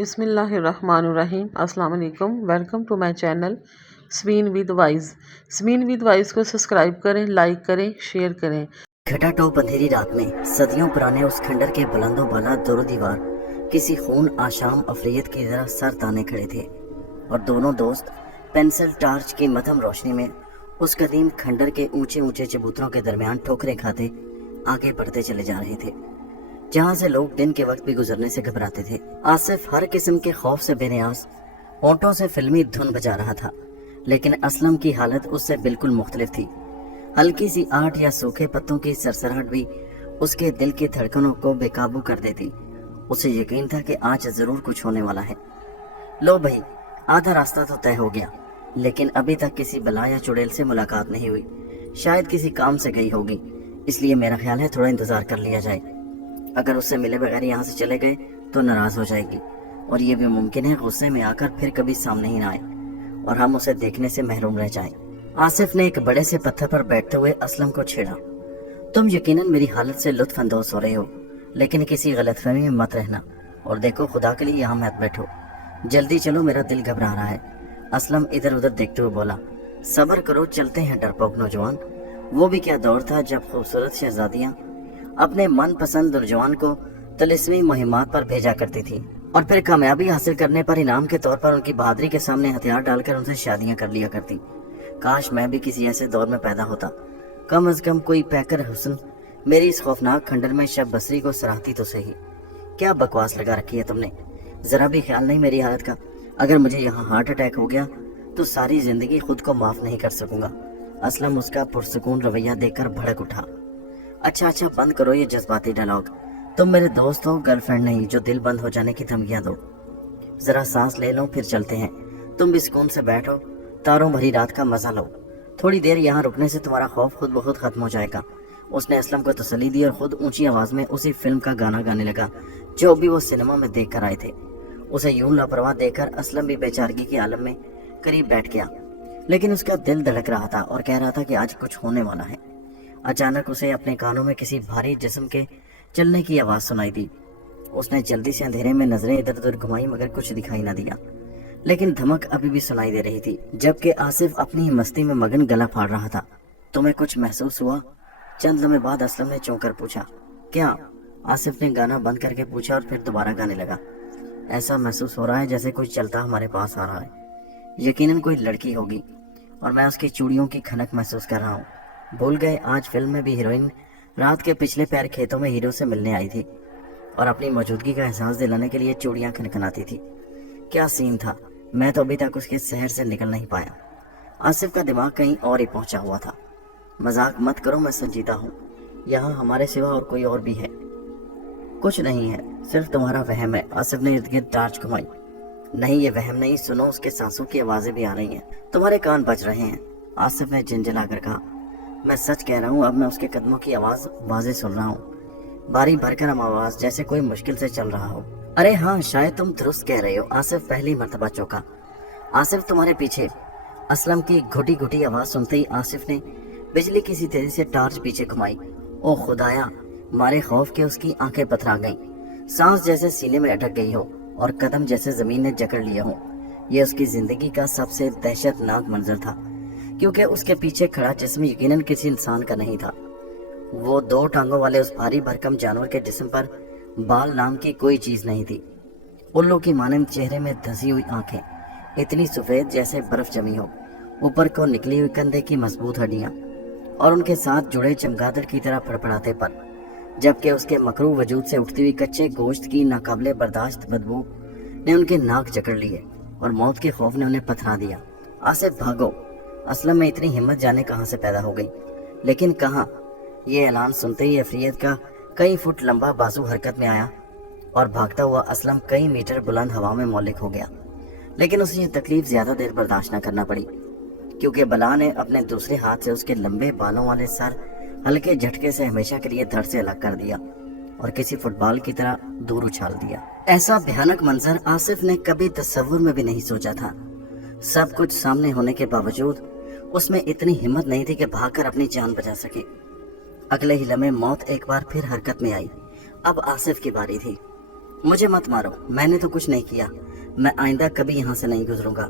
बिस्मिल्लाहिर्रहमानिर्रहीम। अस्सलाम वालेकुम। वेलकम टू माय चैनल स्वीन विद वाइज। स्वीन विद वाइज को सब्सक्राइब करें, लाइक करें, शेयर करें। घटाटोप अंधेरी रात में सदियों पुराने उस खंडर के बुलंदों बाला दोनों दीवार किसी खून आशाम अफरीत की तरह सर ताने खड़े थे और दोनों दोस्त पेंसिल टार्च की मध्यम रोशनी में उस कदीम खंडर के ऊंचे ऊंचे चबूतरों के दरमियान ठोकरें खाते आगे बढ़ते चले जा रहे थे, जहां से लोग दिन के वक्त भी गुजरने से घबराते थे। आसिफ हर किस्म के खौफ से बेनियाज होंठों से फिल्मी धुन बजा रहा था, लेकिन असलम की हालत उससे बिल्कुल मुख्तलिफ थी। हल्की सी आहट या सूखे पत्तों की सरसराहट भी उसके दिल की धड़कनों को बेकाबू कर देती। उसे यकीन था कि आज जरूर कुछ होने वाला है। लो भाई, आधा रास्ता तो तय हो गया, लेकिन अभी तक किसी बला या चुड़ैल से मुलाकात नहीं हुई। शायद किसी काम से गई होगी, इसलिए मेरा ख्याल है थोड़ा इंतजार कर लिया जाए। अगर उससे मिले बगैर यहाँ से चले गए तो नाराज हो जाएगी, और ये भी मुमकिन है गुस्से में आकर फिर कभी सामने ही ना आए और हम उसे देखने से महरूम रह जाएं। आसिफ ने एक बड़े से पत्थर पर बैठते हुए असलम को छेड़ा। तुम यकीनन मेरी हालत से लुत्फ अंदोज हो रहे हो, लेकिन किसी गलतफहमी में मत रहना, और देखो खुदा के लिए यहाँ मत बैठो, जल्दी चलो, मेरा दिल घबरा रहा है। असलम इधर उधर देखते हुए बोला। सब्र करो, चलते हैं डरपोक नौजवान। वो भी क्या दौर था जब खूबसूरत शहजादियाँ अपने मनपसंद नौजवान को तिलिस्मी मुहिमात पर भेजा करती थी और फिर कामयाबी हासिल करने पर इनाम के तौर पर उनकी बहादुरी के सामने हथियार डालकर उनसे शादियां कर लिया करती। काश मैं भी किसी ऐसे दौर में पैदा होता। कम अज कम कोई पैकर हुस्न मेरी इस खौफनाक खंडर में शब बसरी को सराहती तो सही। क्या बकवास लगा रखी है तुमने, जरा भी ख्याल नहीं मेरी हालत का। अगर मुझे यहाँ हार्ट अटैक हो गया तो सारी जिंदगी खुद को माफ नहीं कर सकूंगा। असलम उसका पुरसुकून रवैया देखकर भड़क उठा। अच्छा बंद करो ये जज्बाती डायलॉग। तुम मेरे दोस्त हो, गर्लफ्रेंड नहीं जो दिल बंद हो जाने की धमकियां दो। जरा सांस ले लो, फिर चलते हैं। तुम भी सुकून से बैठो, तारों भरी रात का मजा लो। थोड़ी देर यहाँ रुकने से तुम्हारा खौफ खुद ब खुद खत्म हो जाएगा। उसने असलम को तसल्ली दी और खुद ऊंची आवाज में उसी फिल्म का गाना गाने लगा जो भी वो सिनेमा में देख कर आए थे। उसे यूं लापरवाह देखकर असलम भी बेचारगी के आलम में करीब बैठ गया, लेकिन उसका दिल धड़क रहा था और कह रहा था कि आज कुछ होने वाला है। अचानक उसे अपने कानों में किसी भारी जिस्म के चलने की आवाज सुनाई दी। उसने जल्दी से अंधेरे में नजरें इधर उधर घुमाई, मगर कुछ दिखाई न दिया, लेकिन धमक अभी भी सुनाई दे रही थी। जबकि आसिफ अपनी ही मस्ती में मगन गला फाड़ रहा था। तुम्हें कुछ महसूस हुआ? चंद लम्हे बाद असलम ने चौंक कर पूछा। क्या? आसिफ ने गाना बंद करके पूछा और फिर दोबारा गाने लगा। ऐसा महसूस हो रहा है जैसे कोई चलता हमारे पास आ रहा है। यकीनन कोई लड़की होगी और मैं उसकी चूड़ियों की खनक महसूस कर रहा हूँ। भूल गए, आज फिल्म में भी हीरोइन रात के पिछले पैर खेतों में हीरो से मिलने आई थी और अपनी मौजूदगी का एहसास दिलाने के लिए चूड़ियां खनखनाती थी। क्या सीन था, मैं तो अभी तक उसके शहर से निकल नहीं पाया। आसिफ का दिमाग कहीं और ही पहुंचा हुआ था। मजाक मत करो, मैं संजीदा हूँ। यहाँ हमारे सिवा और कोई और भी है? कुछ नहीं है, सिर्फ तुम्हारा वहम है। आसिफ ने इर्द गिर्द टार्च घुमाई। नहीं, ये वहम नहीं, सुनो, उसके सांसों की आवाजें भी आ रही हैं। तुम्हारे कान बज रहे हैं, आसिफ ने झिंझलाकर कहा। मैं सच कह रहा हूँ, अब मैं उसके कदमों की आवाज वाज़े सुन रहा हूँ, बारी भरकरम आवाज, जैसे कोई मुश्किल से चल रहा हो। अरे हाँ, शायद तुम दुरुस्त कह रहे हो। आसिफ पहली मर्तबा चौंका। आसिफ तुम्हारे पीछे। असलम की घुटी घुटी आवाज सुनते ही आसिफ ने बिजली की सी तेजी से टार्च पीछे घुमाई। ओ खुदाया, मारे खौफ के उसकी आंखें पथरा गईं। सांस जैसे सीने में अटक गई हो और कदम जैसे जमीन ने जकड़ लिए हो। यह उसकी जिंदगी का सबसे दहशतनाक मंजर था, क्योंकि उसके पीछे खड़ा जिस्म यकीनन किसी इंसान का नहीं था। वो दो टांगों वाले उस भारी भरकम जानवर के जिस्म पर बाल नाम की कोई चीज नहीं थी। उल्लू की मानंद चेहरे में धंसी हुई आंखें, इतनी सफेद जैसे बर्फ जमी हो, ऊपर को निकली हुई कंधे की मजबूत हड्डियां और उनके साथ जुड़े चमगादड़ की तरह फड़फड़ाते पर, जबकि उसके मकरू वजूद से उठती हुई कच्चे गोश्त की नाकाबिले बर्दाश्त बदबू ने उनके नाक जकड़ लिए और मौत के खौफ ने उन्हें पथरा दिया। आसिफ भागो! असलम में इतनी हिम्मत जाने कहाँ से पैदा हो गई, लेकिन कहाँ। ये ऐलान सुनते ही अफरीत का कई फुट लंबा बाजू हरकत में आया और भागता हुआ असलम कई मीटर बुलंद हवा में मौलिक हो गया। लेकिन उसे ये तकलीफ ज्यादा देर बर्दाश्त न करना पड़ी, क्योंकि बला ने अपने दूसरे हाथ से उसके लंबे बालों वाले सर हल्के झटके से हमेशा के लिए धड़ से अलग कर दिया और किसी फुटबॉल की तरह दूर उछाल दिया। ऐसा भयानक मंजर आसिफ ने कभी तस्वुर में भी नहीं सोचा था। सब कुछ सामने होने के बावजूद उसमें इतनी हिम्मत नहीं थी कि भागकर अपनी जान बचा सके। अगले ही लम्हे मौत एक बार फिर हरकत में आई। अब आसिफ की बारी थी। मुझे मत मारो, मैंने तो कुछ नहीं किया, मैं आइंदा कभी यहाँ से नहीं गुजरूंगा।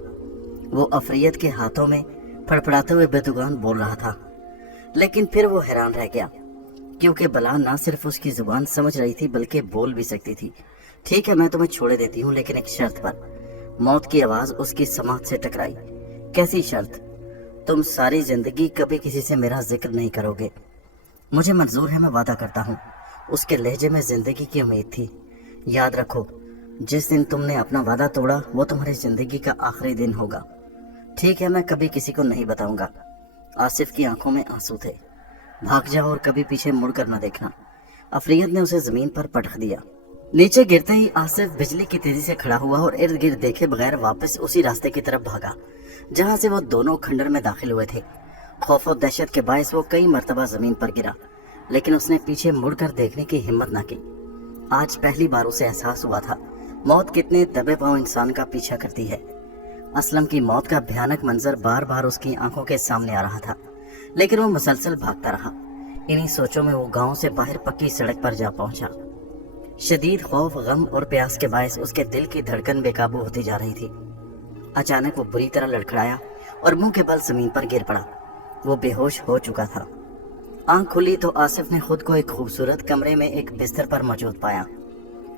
वो अफरीयत के हाथों में फड़फड़ाते हुए बेदुगान बोल रहा था, लेकिन फिर वो हैरान रह गया, क्योंकि बला ना सिर्फ उसकी जुबान समझ रही थी बल्कि बोल भी सकती थी। ठीक है, मैं तुम्हें छोड़े देती हूँ, लेकिन एक शर्त पर। मौत की आवाज उसकी समात से टकराई। कैसी शर्त? तुम सारी जिंदगी कभी किसी से मेरा जिक्र नहीं करोगे। मुझे मंजूर है, मैं वादा करता हूँ। उसके लहजे में जिंदगी की उम्मीद थी। याद रखो, जिस दिन तुमने अपना वादा तोड़ा वो तुम्हारी जिंदगी का आखिरी दिन होगा। ठीक है, मैं कभी किसी को नहीं बताऊंगा। आसिफ की आंखों में आंसू थे। भाग जाओ और कभी पीछे मुड़ कर न देखना। अफरीयत ने उसे जमीन पर पटक दिया। नीचे गिरते ही आसिफ बिजली की तेजी से खड़ा हुआ और इर्द गिर्द देखे बगैर वापस उसी रास्ते की तरफ भागा जहां से वो दोनों खंडर में दाखिल हुए थे। खौफ और दहशत के बायस वो कई मर्तबा जमीन पर गिरा, लेकिन उसने पीछे मुड़कर देखने की हिम्मत न की। आज पहली बार उसे एहसास हुआ था मौत कितने दबे पांव इंसान का पीछा करती है। असलम की मौत का भयानक मंजर बार बार उसकी आंखों के सामने आ रहा था, लेकिन वो मुसलसल भागता रहा। इन्हीं सोचों में वो गांव से बाहर पक्की सड़क पर जा पहुंचा। शदीद खौफ, गम और प्यास के बायस उसके दिल की धड़कन बेकाबू होती जा रही थी। अचानक वो बुरी तरह लड़खड़ाया और मुंह के बल जमीन पर गिर पड़ा। वो बेहोश हो चुका था। आंख खुली तो आसिफ ने खुद को एक खूबसूरत कमरे में एक बिस्तर पर मौजूद पाया।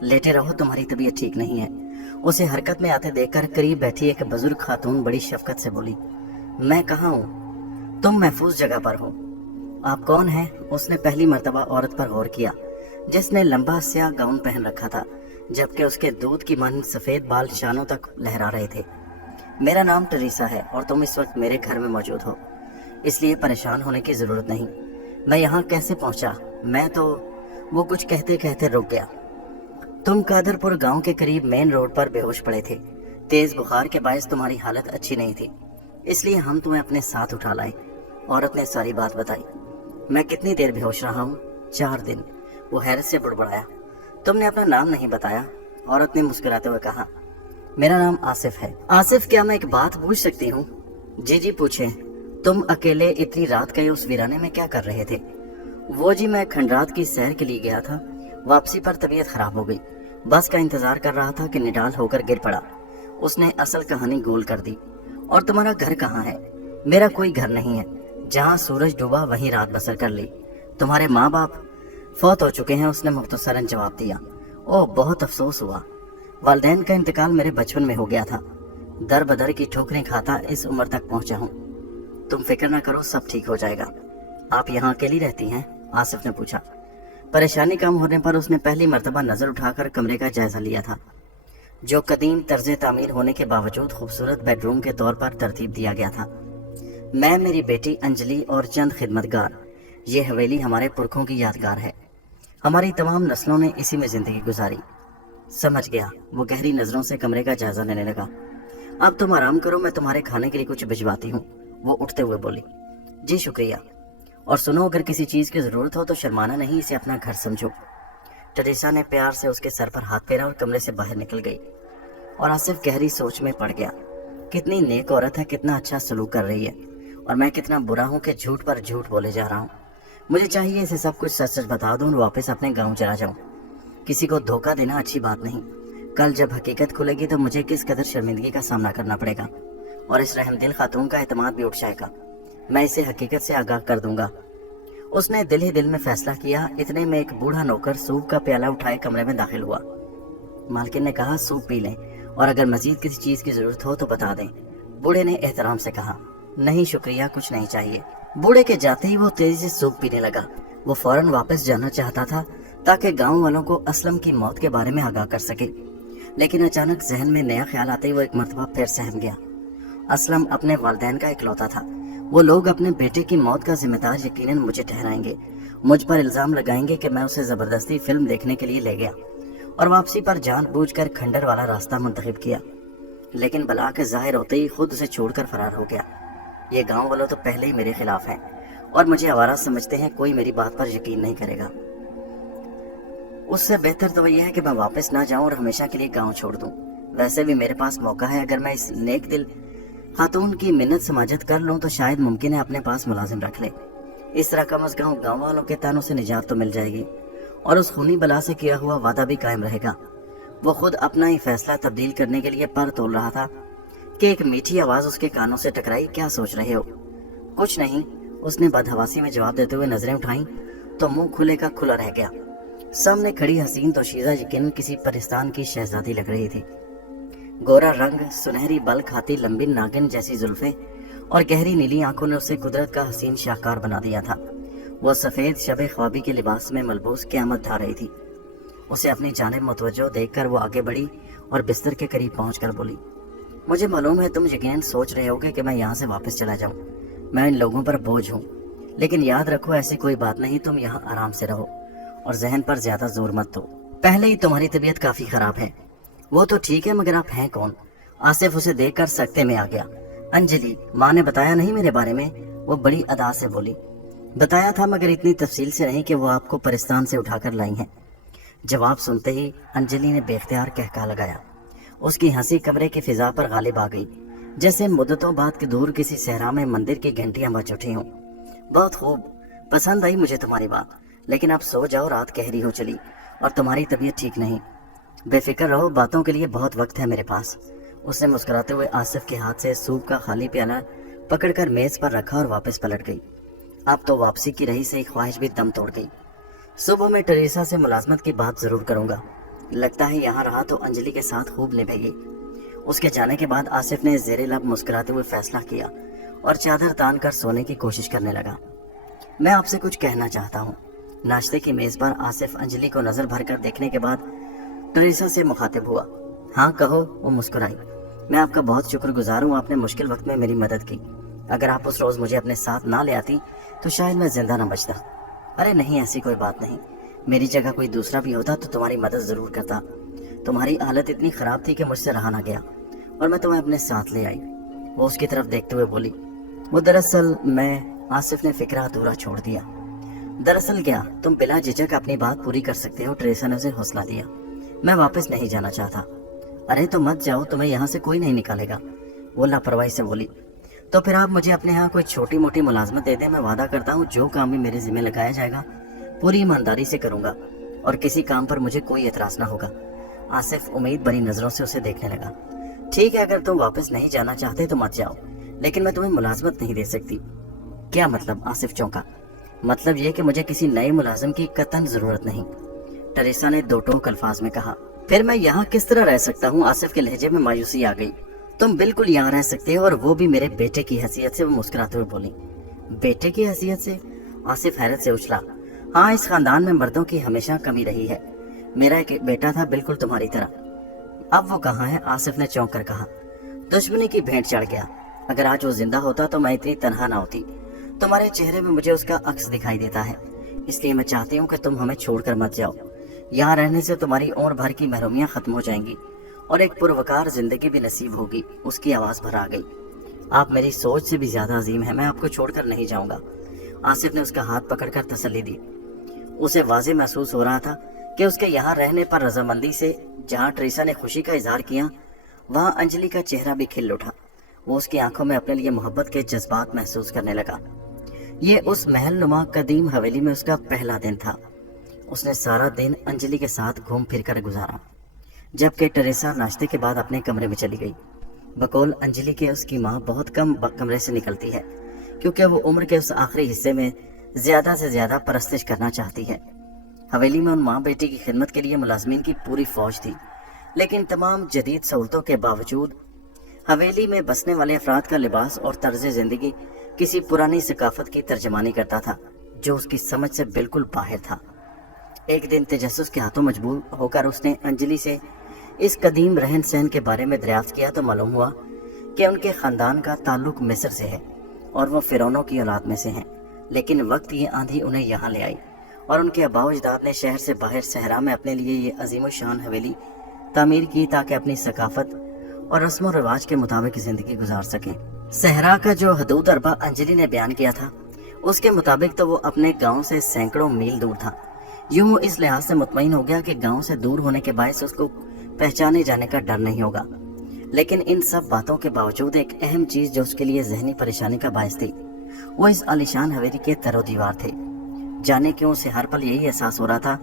लेटे रहो, तुम्हारी तबीयत ठीक नहीं है। उसे हरकत में आते देखकर करीब बैठी एक बुजुर्ग खातून बड़ी शफकत से बोली, मैं कहाँ हूँ? तुम महफूज जगह पर हो। आप कौन हैं? उसने पहली मर्तबा औरत पर गौर किया, जिसने लंबा स्याह गाउन पहन रखा था, जबकि उसके दूध की मानिंद सफेद बाल शानों तक लहरा रहे थे। मेरा नाम टेरेसा है और तुम इस वक्त मेरे घर में मौजूद हो, इसलिए परेशान होने की जरूरत नहीं। मैं यहाँ कैसे पहुंचा? मैं तो... वो कुछ कहते कहते रुक गया। तुम कादरपुर गांव के करीब मेन रोड पर बेहोश पड़े थे। तेज बुखार के बायस तुम्हारी हालत अच्छी नहीं थी, इसलिए हम तुम्हें अपने साथ उठा लाए। औरत ने सारी बात बताई। मैं कितनी देर बेहोश रहा हूँ? 4 दिन। वो हैरत से बुड़बड़ाया। तुमने अपना नाम नहीं बताया। औरत ने मुस्कुराते हुए कहा, मेरा नाम आसिफ है। आसिफ, क्या मैं एक बात पूछ सकती हूँ? जी जी पूछे। तुम अकेले इतनी रात गए उस वीराने में क्या कर रहे थे? वो जी, मैं खंडरात की सैर के लिए गया था। वापसी पर तबीयत खराब हो गई। बस का इंतजार कर रहा था कि निडाल होकर गिर पड़ा। उसने असल कहानी गोल कर दी। और तुम्हारा घर कहाँ है? मेरा कोई घर नहीं है। जहाँ सूरज डूबा वहीं रात बसर कर ली। तुम्हारे माँ बाप फौत हो चुके हैं, उसने मुख्तसरन जवाब दिया। ओह, बहुत अफसोस हुआ। वालिदैन का इंतकाल मेरे बचपन में हो गया था। दर बदर की ठोकरें खाता इस उम्र तक पहुंचा हूँ। तुम फिक्र न करो, सब ठीक हो जाएगा। आप यहाँ अकेली रहती हैं? आसिफ ने पूछा। परेशानी कम होने पर उसने पहली मर्तबा नजर उठाकर कमरे का जायजा लिया था, जो कदीम तर्ज तामीर होने के बावजूद खूबसूरत बेडरूम के तौर पर तरतीब दिया गया था। मैं, मेरी बेटी अंजलि और चंद खिदमतगार। ये हवेली हमारे पुरखों की यादगार है। हमारी तमाम नस्लों ने इसी में जिंदगी गुजारी। समझ गया। वो गहरी नजरों से कमरे का जायजा लेने लगा। अब तुम आराम करो, मैं तुम्हारे खाने के लिए कुछ भिजवाती हूँ। वो उठते हुए बोली। जी शुक्रिया। और सुनो, अगर किसी चीज की जरूरत हो तो शर्माना नहीं, इसे अपना घर समझो। टेरेसा ने प्यार से उसके सर पर हाथ फेरा और कमरे से बाहर निकल गई। और आसिफ गहरी सोच में पड़ गया। कितनी नेक औरत है, कितना अच्छा सलूक कर रही है, और मैं कितना बुरा हूँ कि झूठ पर झूठ बोले जा रहा हूँ। मुझे चाहिए इसे सब कुछ सच सच बता दूं और वापस अपने गाँव चला जाऊँ। किसी को धोखा देना अच्छी बात नहीं। कल जब हकीकत खुलेगी तो मुझे किस कदर शर्मिंदगी का सामना करना पड़ेगा, और इस रहमदिल खातून का एतमाद भी उठ जाएगा। मैं इसे हकीकत से आगाह कर दूंगा। उसने दिल ही दिल में फैसला किया। इतने में एक बूढ़ा नौकर सूप का प्याला उठाए कमरे में दाखिल हुआ। मालकिन ने कहा, सूप पी लें, और अगर मजीद किसी चीज की जरूरत हो तो बता दें। बूढ़े ने एहतराम से कहा, नहीं शुक्रिया, कुछ नहीं चाहिए। बूढ़े के जाते ही वो तेजी से सूप पीने लगा। वो फौरन वापस जाना चाहता था ताकि गाँव वालों को असलम की मौत के बारे में आगाह कर सके, लेकिन अचानक जहन में नया ख्याल आते ही वो एक मरतबा फिर सहम गया। असलम अपने वालिदैन का इकलौता था। वो लोग अपने बेटे की मौत का जिम्मेदार यकीनन मुझे ठहराएंगे। मुझ पर इल्जाम लगाएंगे कि मैं उसे जबरदस्ती फिल्म देखने के लिए ले गया और वापसी पर जानबूझकर खंडर वाला रास्ता मुंतखब किया। लेकिन बला के जाहिर होते ही खुद उसे छोड़कर फरार हो गया। ये गांव वालों तो पहले ही मेरे खिलाफ हैं और मुझे आवारा समझते हैं। कोई मेरी बात पर यकीन नहीं करेगा। उससे बेहतर तो यह है कि मैं वापस ना जाऊं और हमेशा के लिए गांव छोड़ दूं। वैसे भी मेरे पास मौका है। अगर मैं इस नेक दिल खातून की मिन्नत समाजत कर लूं तो शायद मुमकिन है अपने पास मुलाजिम रख ले। इस तरह कम अज कम गाँव वालों के तानों से निजात तो मिल जाएगी और उस खूनी बला से किया हुआ वादा भी कायम रहेगा। وہ خود اپنا ہی فیصلہ تبدیل کرنے کے لیے پر تول رہا تھا کہ ایک میٹھی آواز اس کے کانوں سے ٹکرائی۔ کیا سوچ رہے ہو؟ کچھ نہیں، اس نے بدحواسی میں جواب دیتے ہوئے نظریں اٹھائیں تو منہ کھلے کا کھلا رہ گیا۔ سامنے کھڑی حسین دوشیزہ یقیناً کسی پرستان کی شہزادی لگ رہی تھی۔ گورا رنگ، سنہری بل کھاتی لمبی ناگن جیسی زلفیں اور گہری نیلی آنکھوں نے اسے قدرت کا حسین شاہکار بنا دیا تھا۔ وہ سفید شب خوابی کے لباس میں ملبوس قیامت ڈھا رہی تھی۔ اسے اپنی جانب متوجہ دیکھ کر وہ آگے بڑھی اور بستر کے قریب پہنچ کر بولی، مجھے معلوم ہے تم یقیناً سوچ رہے ہوگے کہ میں یہاں سے واپس چلا جاؤں، میں ان لوگوں پر بوجھ ہوں، لیکن یاد رکھو ایسی کوئی بات نہیں، تم یہاں آرام سے رہو اور ذہن پر زیادہ زور مت دو۔ پہلے ہی تمہاری طبیعت کافی خراب ہے۔ وہ تو ٹھیک ہے، مگر آپ ہیں کون؟ آصف اسے دیکھ کر سکتے میں آ گیا۔ انجلی، ماں نے بتایا نہیں میرے بارے میں؟ وہ بڑی ادا سے بولی۔ بتایا تھا، مگر اتنی تفصیل سے نہیں کہ وہ آپ کو پرستان سے اٹھا کر لائی ہیں۔ جواب سنتے ہی انجلی نے بے اختیار کہکا لگایا۔ اس کی ہنسی کمرے کی فضا پر غالب آ گئی، جیسے مدتوں بعد کے دور کسی صحرا میں مندر کی گھنٹیاں بج اٹھی ہوں۔ بہت خوب، پسند آئی مجھے تمہاری بات، لیکن اب سو جاؤ، رات گہری ہو چلی اور تمہاری طبیعت ٹھیک نہیں۔ بے فکر رہو، باتوں کے لیے بہت وقت ہے میرے پاس۔ اس نے مسکراتے ہوئے آصف کے ہاتھ سے سوپ کا خالی پیالہ پکڑ کر میز پر رکھا اور واپس پلٹ گئی۔ اب تو واپسی کی رہی سے ایک خواہش بھی دم توڑ گئی۔ صبح میں ٹریسا سے ملازمت کی بات ضرور کروں گا، لگتا ہے یہاں رہا تو انجلی کے ساتھ خوب نبھے گی۔ اس کے جانے کے بعد آصف نے زیر لب مسکراتے ہوئے فیصلہ کیا اور چادر تان کر سونے کی کوشش کرنے لگا۔ میں آپ سے کچھ کہنا چاہتا ہوں۔ ناشتے کی میز پر آصف انجلی کو نظر بھر کر دیکھنے کے بعد ٹریسا سے مخاطب ہوا۔ ہاں کہو، وہ مسکرائی۔ میں آپ کا بہت شکر گزار ہوں، آپ نے مشکل وقت میں میری مدد کی۔ اگر آپ اس روز مجھے اپنے ساتھ نہ لے آتی تو شاید میں زندہ نہ بچتا۔ ارے نہیں، ایسی کوئی بات نہیں، میری جگہ کوئی دوسرا بھی ہوتا تو تمہاری مدد ضرور کرتا۔ تمہاری حالت اتنی خراب تھی کہ مجھ سے رہا نہ گیا اور میں تمہیں اپنے ساتھ لے آئی۔ وہ اس کی طرف دیکھتے ہوئے بولی، وہ دراصل میں… آصف نے فکرہ ادھورا چھوڑ دیا۔ دراصل کیا؟ تم بلا جھجک اپنی بات پوری کر سکتے ہو، ٹریسا نے اسے حوصلہ دیا۔ میں واپس نہیں جانا چاہتا۔ ارے تو مت جاؤ، تمہیں یہاں سے کوئی نہیں نکالے گا، وہ لاپرواہی سے بولی۔ تو پھر آپ مجھے اپنے ہاں کوئی چھوٹی موٹی ملازمت دے دیں، میں وعدہ کرتا ہوں جو کام بھی میرے ذمہ لگایا جائے گا پوری ایمانداری سے کروں گا اور کسی کام پر مجھے کوئی اعتراض نہ ہوگا۔ آصف امید بھری نظروں سے اسے دیکھنے لگا۔ ٹھیک ہے، اگر تم واپس نہیں جانا چاہتے تو مت جاؤ، لیکن میں تمہیں ملازمت نہیں دے سکتی۔ کیا مطلب؟ آصف چونکا۔ مطلب یہ کہ مجھے کسی نئے ملازم کی قطعاً ضرورت نہیں، ٹریسا نے دو ٹوک الفاظ میں کہا۔ پھر میں یہاں کس طرح رہ سکتا ہوں؟ آصف کے لہجے میں مایوسی آ گئی۔ تم بالکل یہاں رہ سکتے ہو، اور وہ بھی میرے بیٹے کی حیثیت سے، وہ مسکراتے ہوئے بولی۔ بیٹے کی حیثیت سے؟ آصف حیرت سے اچھلا۔ ہاں، اس خاندان میں مردوں کی ہمیشہ کمی رہی ہے، میرا ایک بیٹا تھا بالکل تمہاری طرح۔ اب وہ کہاں ہے؟ آصف نے چونک کر کہا۔ دشمنی کی بھینٹ چڑھ گیا۔ اگر آج وہ زندہ ہوتا تو میں اتنی تنہا نہ ہوتی۔ تمہارے چہرے میں مجھے اس کا عکس دکھائی دیتا ہے، اس لیے میں چاہتی ہوں کہ تم ہمیں چھوڑ کر مت جاؤ۔ یہاں رہنے سے تمہاری عمر بھر کی محرومیاں ختم ہو جائیں گی اور ایک پروکار زندگی بھی نصیب ہوگی۔ اس کی آواز بھر آ گئی۔ آپ میری سوچ سے بھی زیادہ عظیم ہیں، میں آپ کو چھوڑ کر نہیں جاؤں گا۔ آصف نے اس کا ہاتھ پکڑ کر تسلی دی۔ اسے واضح محسوس ہو رہا تھا کہ اس کے یہاں رہنے پر رضامندی سے جہاں ٹریسا نے خوشی کا اظہار کیا، وہاں انجلی کا چہرہ بھی کھل اٹھا۔ وہ اس کی آنکھوں میں اپنے لیے محبت کے جذبات محسوس کرنے لگا۔ یہ اس محل نما قدیم حویلی میں اس کا پہلا دن تھا۔ اس نے سارا دن انجلی کے ساتھ گھوم پھر کر گزارا، جبکہ ٹریسا ناشتے کے بعد اپنے کمرے میں چلی گئی۔ بقول انجلی کے اس کی ماں بہت کم کمرے سے نکلتی ہے، کیونکہ وہ عمر کے اس آخری حصے میں زیادہ سے زیادہ پرستش کرنا چاہتی ہے۔ حویلی میں ان ماں بیٹی کی خدمت کے لیے ملازمین کی پوری فوج تھی، لیکن تمام جدید سہولتوں کے باوجود حویلی میں بسنے والے افراد کا لباس اور طرز زندگی کسی پرانی ثقافت کی ترجمانی کرتا تھا جو اس کی سمجھ سے بالکل باہر تھا۔ ایک دن تجسس کے ہاتھوں مجبور ہو کر اس نے انجلی سے اس قدیم رہن سہن کے بارے میں دریافت کیا تو معلوم ہوا کہ ان کے خاندان کا تعلق مصر سے ہے اور وہ فرعونوں کی اولاد میں سے ہیں، لیکن وقت یہ آندھی انہیں یہاں لے آئی اور ان کے آباء و اجداد نے شہر سے باہر صحرا میں اپنے لیے یہ عظیم الشان حویلی تعمیر کی تاکہ اپنی ثقافت اور رسم و رواج کے مطابق زندگی گزار سکیں۔ صحرا کا جو حدود اربا انجلی نے بیان کیا تھا، اس کے مطابق تو وہ اپنے گاؤں سے سینکڑوں میل دور تھا۔ یوں وہ اس لحاظ سے مطمئن ہو گیا کہ گاؤں سے دور ہونے کے باعث اس کو پہچانے جانے کا ڈر نہیں ہوگا، لیکن ان سب باتوں کے باوجود ایک اہم چیز جو اس کے لیے ذہنی پریشانی کا باعث تھی، وہ اس عالیشان حویلی کے در و دیوار تھے۔ جانے کیوں اسے ہر پل یہی احساس ہو رہا تھا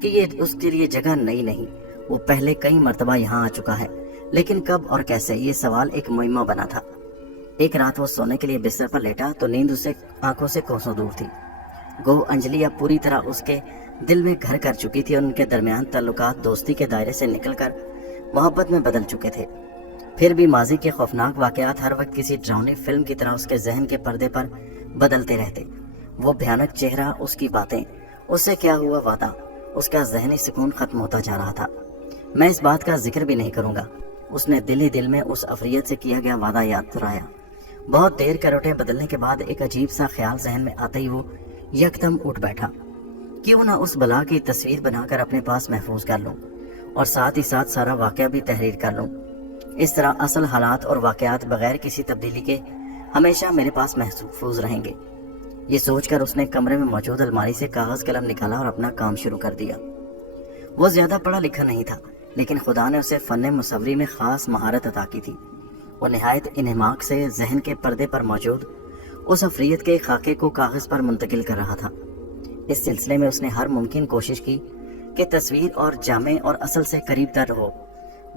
کہ یہ اس کے لیے جگہ نئی نہیں وہ پہلے کئی مرتبہ یہاں آ چکا ہے، لیکن کب اور کیسے، یہ سوال ایک معمہ بنا تھا۔ ایک رات وہ سونے کے لیے بستر پر لیٹا تو نیند اسے آنکھوں سے کوسوں دور تھی۔ گو انجلی اب پوری طرح اس کے دل میں گھر کر چکی تھی اور ان کے درمیان تعلقات دوستی کے دائرے سے نکل کر محبت میں بدل چکے تھے۔ پھر بھی ماضی کے خوفناک واقعات ہر وقت کسی ڈراؤنی فلم کی طرح اس کے ذہن کے پردے پر بدلتے رہتے۔ وہ بھیانک چہرہ، اس کی باتیں، اس سے کیا ہوا وعدہ، اس کا ذہنی سکون ختم ہوتا جا رہا تھا۔ میں اس بات کا ذکر بھی نہیں کروں گا، اس نے دل ہی دل میں اس افریت سے کیا گیا وعدہ یاد دلایا۔ بہت دیر کروٹیں بدلنے کے بعد ایک عجیب سا خیال ذہن میں آتے ہی وہ یکدم اٹھ بیٹھا۔ کیوں نہ اس بلا کی تصویر بنا کر اپنے پاس محفوظ کر لوں اور ساتھ ہی ساتھ سارا واقعہ بھی تحریر کر لوں۔ اس طرح اصل حالات اور واقعات بغیر کسی تبدیلی کے ہمیشہ میرے پاس محفوظ رہیں گے۔ یہ سوچ کر اس نے کمرے میں موجود الماری سے کاغذ قلم نکالا اور اپنا کام شروع کر دیا۔ وہ زیادہ پڑھا لکھا نہیں تھا، لیکن خدا نے اسے فن مصوری میں خاص مہارت عطا کی تھی۔ وہ نہایت انہماک سے ذہن کے پردے پر موجود اس افریت کے خاکے کو کاغذ پر منتقل کر رہا تھا۔ اس سلسلے میں اس نے ہر ممکن کوشش کی کہ تصویر اور جامع اور اصل سے قریب تر ہو۔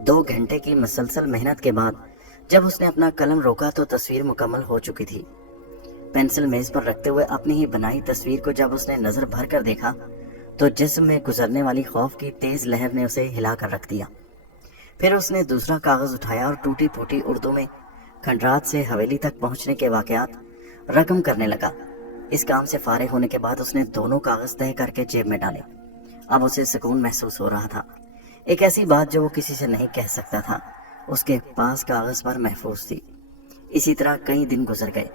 2 گھنٹے کی مسلسل محنت کے بعد جب اس نے اپنا قلم روکا تو تصویر مکمل ہو چکی تھی۔ پینسل میز پر رکھتے ہوئے اپنی ہی بنائی تصویر کو جب اس نے نظر بھر کر دیکھا تو جسم میں گزرنے والی خوف کی تیز لہر نے اسے ہلا کر رکھ دیا۔ پھر اس نے دوسرا کاغذ اٹھایا اور ٹوٹی پھوٹی اردو میں کھنڈرات سے حویلی تک پہنچنے کے واقعات رقم کرنے لگا۔ اس کام سے فارغ ہونے کے بعد اس نے دونوں کاغذ تہہ کر کے جیب میں ڈالے۔ اب اسے سکون محسوس ہو رہا تھا۔ ایک ایسی بات جو وہ کسی سے نہیں کہہ سکتا تھا اس کے پاس کاغذ پر محفوظ تھی۔ اسی طرح کئی دن گزر گئے۔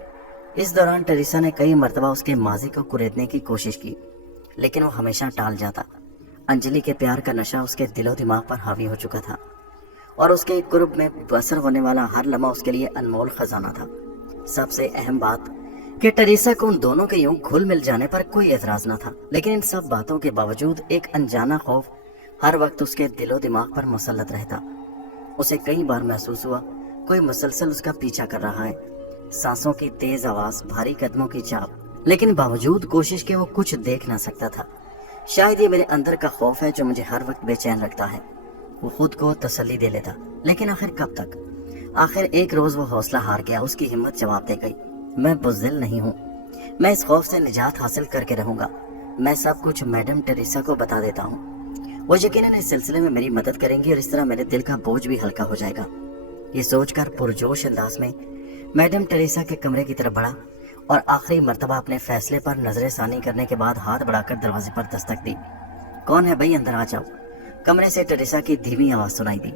اس دوران ٹریسا نے کئی مرتبہ اس کے ماضی کو کریدنے کی کوشش کی، لیکن وہ ہمیشہ ٹال جاتا۔ انجلی کے پیار کا نشہ اس کے دل و دماغ پر حاوی ہو چکا تھا اور اس کے قرب میں بسر ہونے والا ہر لمحہ اس کے لیے انمول خزانہ تھا۔ سب سے اہم بات کہ ٹریسا کو ان دونوں کے یوں گھل مل جانے پر کوئی اعتراض نہ تھا، لیکن ان سب باتوں کے باوجود ایک انجانا خوف ہر وقت اس کے دل و دماغ پر مسلط رہتا۔ اسے کئی بار محسوس ہوا کوئی مسلسل اس کا پیچھا کر رہا ہے، سانسوں کی تیز آواز، بھاری قدموں کی چاپ، لیکن باوجود کوشش کے وہ کچھ دیکھ نہ سکتا تھا۔ شاید یہ میرے اندر کا خوف ہے جو مجھے ہر وقت بے چین رکھتا ہے، وہ خود کو تسلی دے لیتا۔ لیکن آخر کب تک؟ آخر ایک روز وہ حوصلہ ہار گیا، اس کی ہمت جواب دے گئی، میں بزدل نہیں ہوں، میں اس خوف سے نجات حاصل کر کے رہوں گا، میں سب کچھ میڈم ٹریسا کو بتا دیتا ہوں، وہ یقیناً اس سلسلے میں میری مدد کریں گی اور اس طرح میرے دل کا بوجھ بھی ہلکا ہو جائے گا۔ یہ سوچ کر پرجوش انداز میں میڈم ٹریسا کے کمرے کی طرف بڑھا اور آخری مرتبہ اپنے فیصلے پر نظر ثانی کرنے کے بعد ہاتھ بڑھا کر دروازے پر دستک دی۔ کون ہے بھائی، اندر آ جاؤ، کمرے سے ٹریسا کی دھیمی آواز سنائی دی۔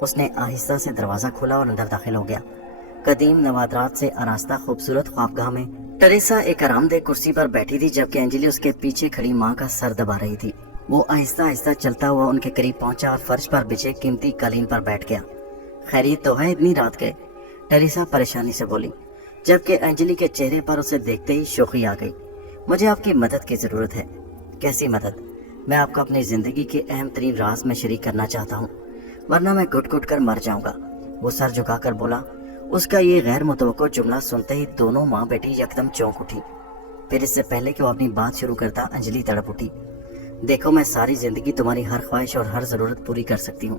اس نے آہستہ سے دروازہ کھولا اور اندر داخل ہو گیا۔ قدیم نوادرات سے آراستہ خوبصورت خوابگاہ میں ٹریسا ایک آرام دہ کرسی پر بیٹھی تھی، جبکہ انجلی اس کے پیچھے کھڑی ماں کا سر دبا رہی تھی۔ وہ آہستہ آہستہ چلتا ہوا ان کے قریب پہنچا اور فرش پر بچھے قیمتی قالین پر بیٹھ گیا۔ خیریت تو ہے اتنی رات کے؟ ٹریسا پریشانی سے بولی، جبکہ انجلی کے چہرے پر اسے دیکھتے ہی شوخی آ گئی۔ مجھے آپ کی مدد کی ضرورت ہے۔ کیسی مدد؟ میں آپ کو اپنی زندگی کے اہم ترین راز میں شریک کرنا چاہتا ہوں، ورنہ میں گھٹ گھٹ کر مر جاؤں گا، وہ سر جھکا کر بولا۔ اس کا یہ غیر متوقع جملہ سنتے ہی دونوں ماں بیٹی یکدم چونک اٹھی۔ پھر اس سے پہلے کہ وہ اپنی بات شروع کرتا انجلی تڑپ اٹھی۔ دیکھو، میں ساری زندگی تمہاری ہر خواہش اور ہر ضرورت پوری کر سکتی ہوں،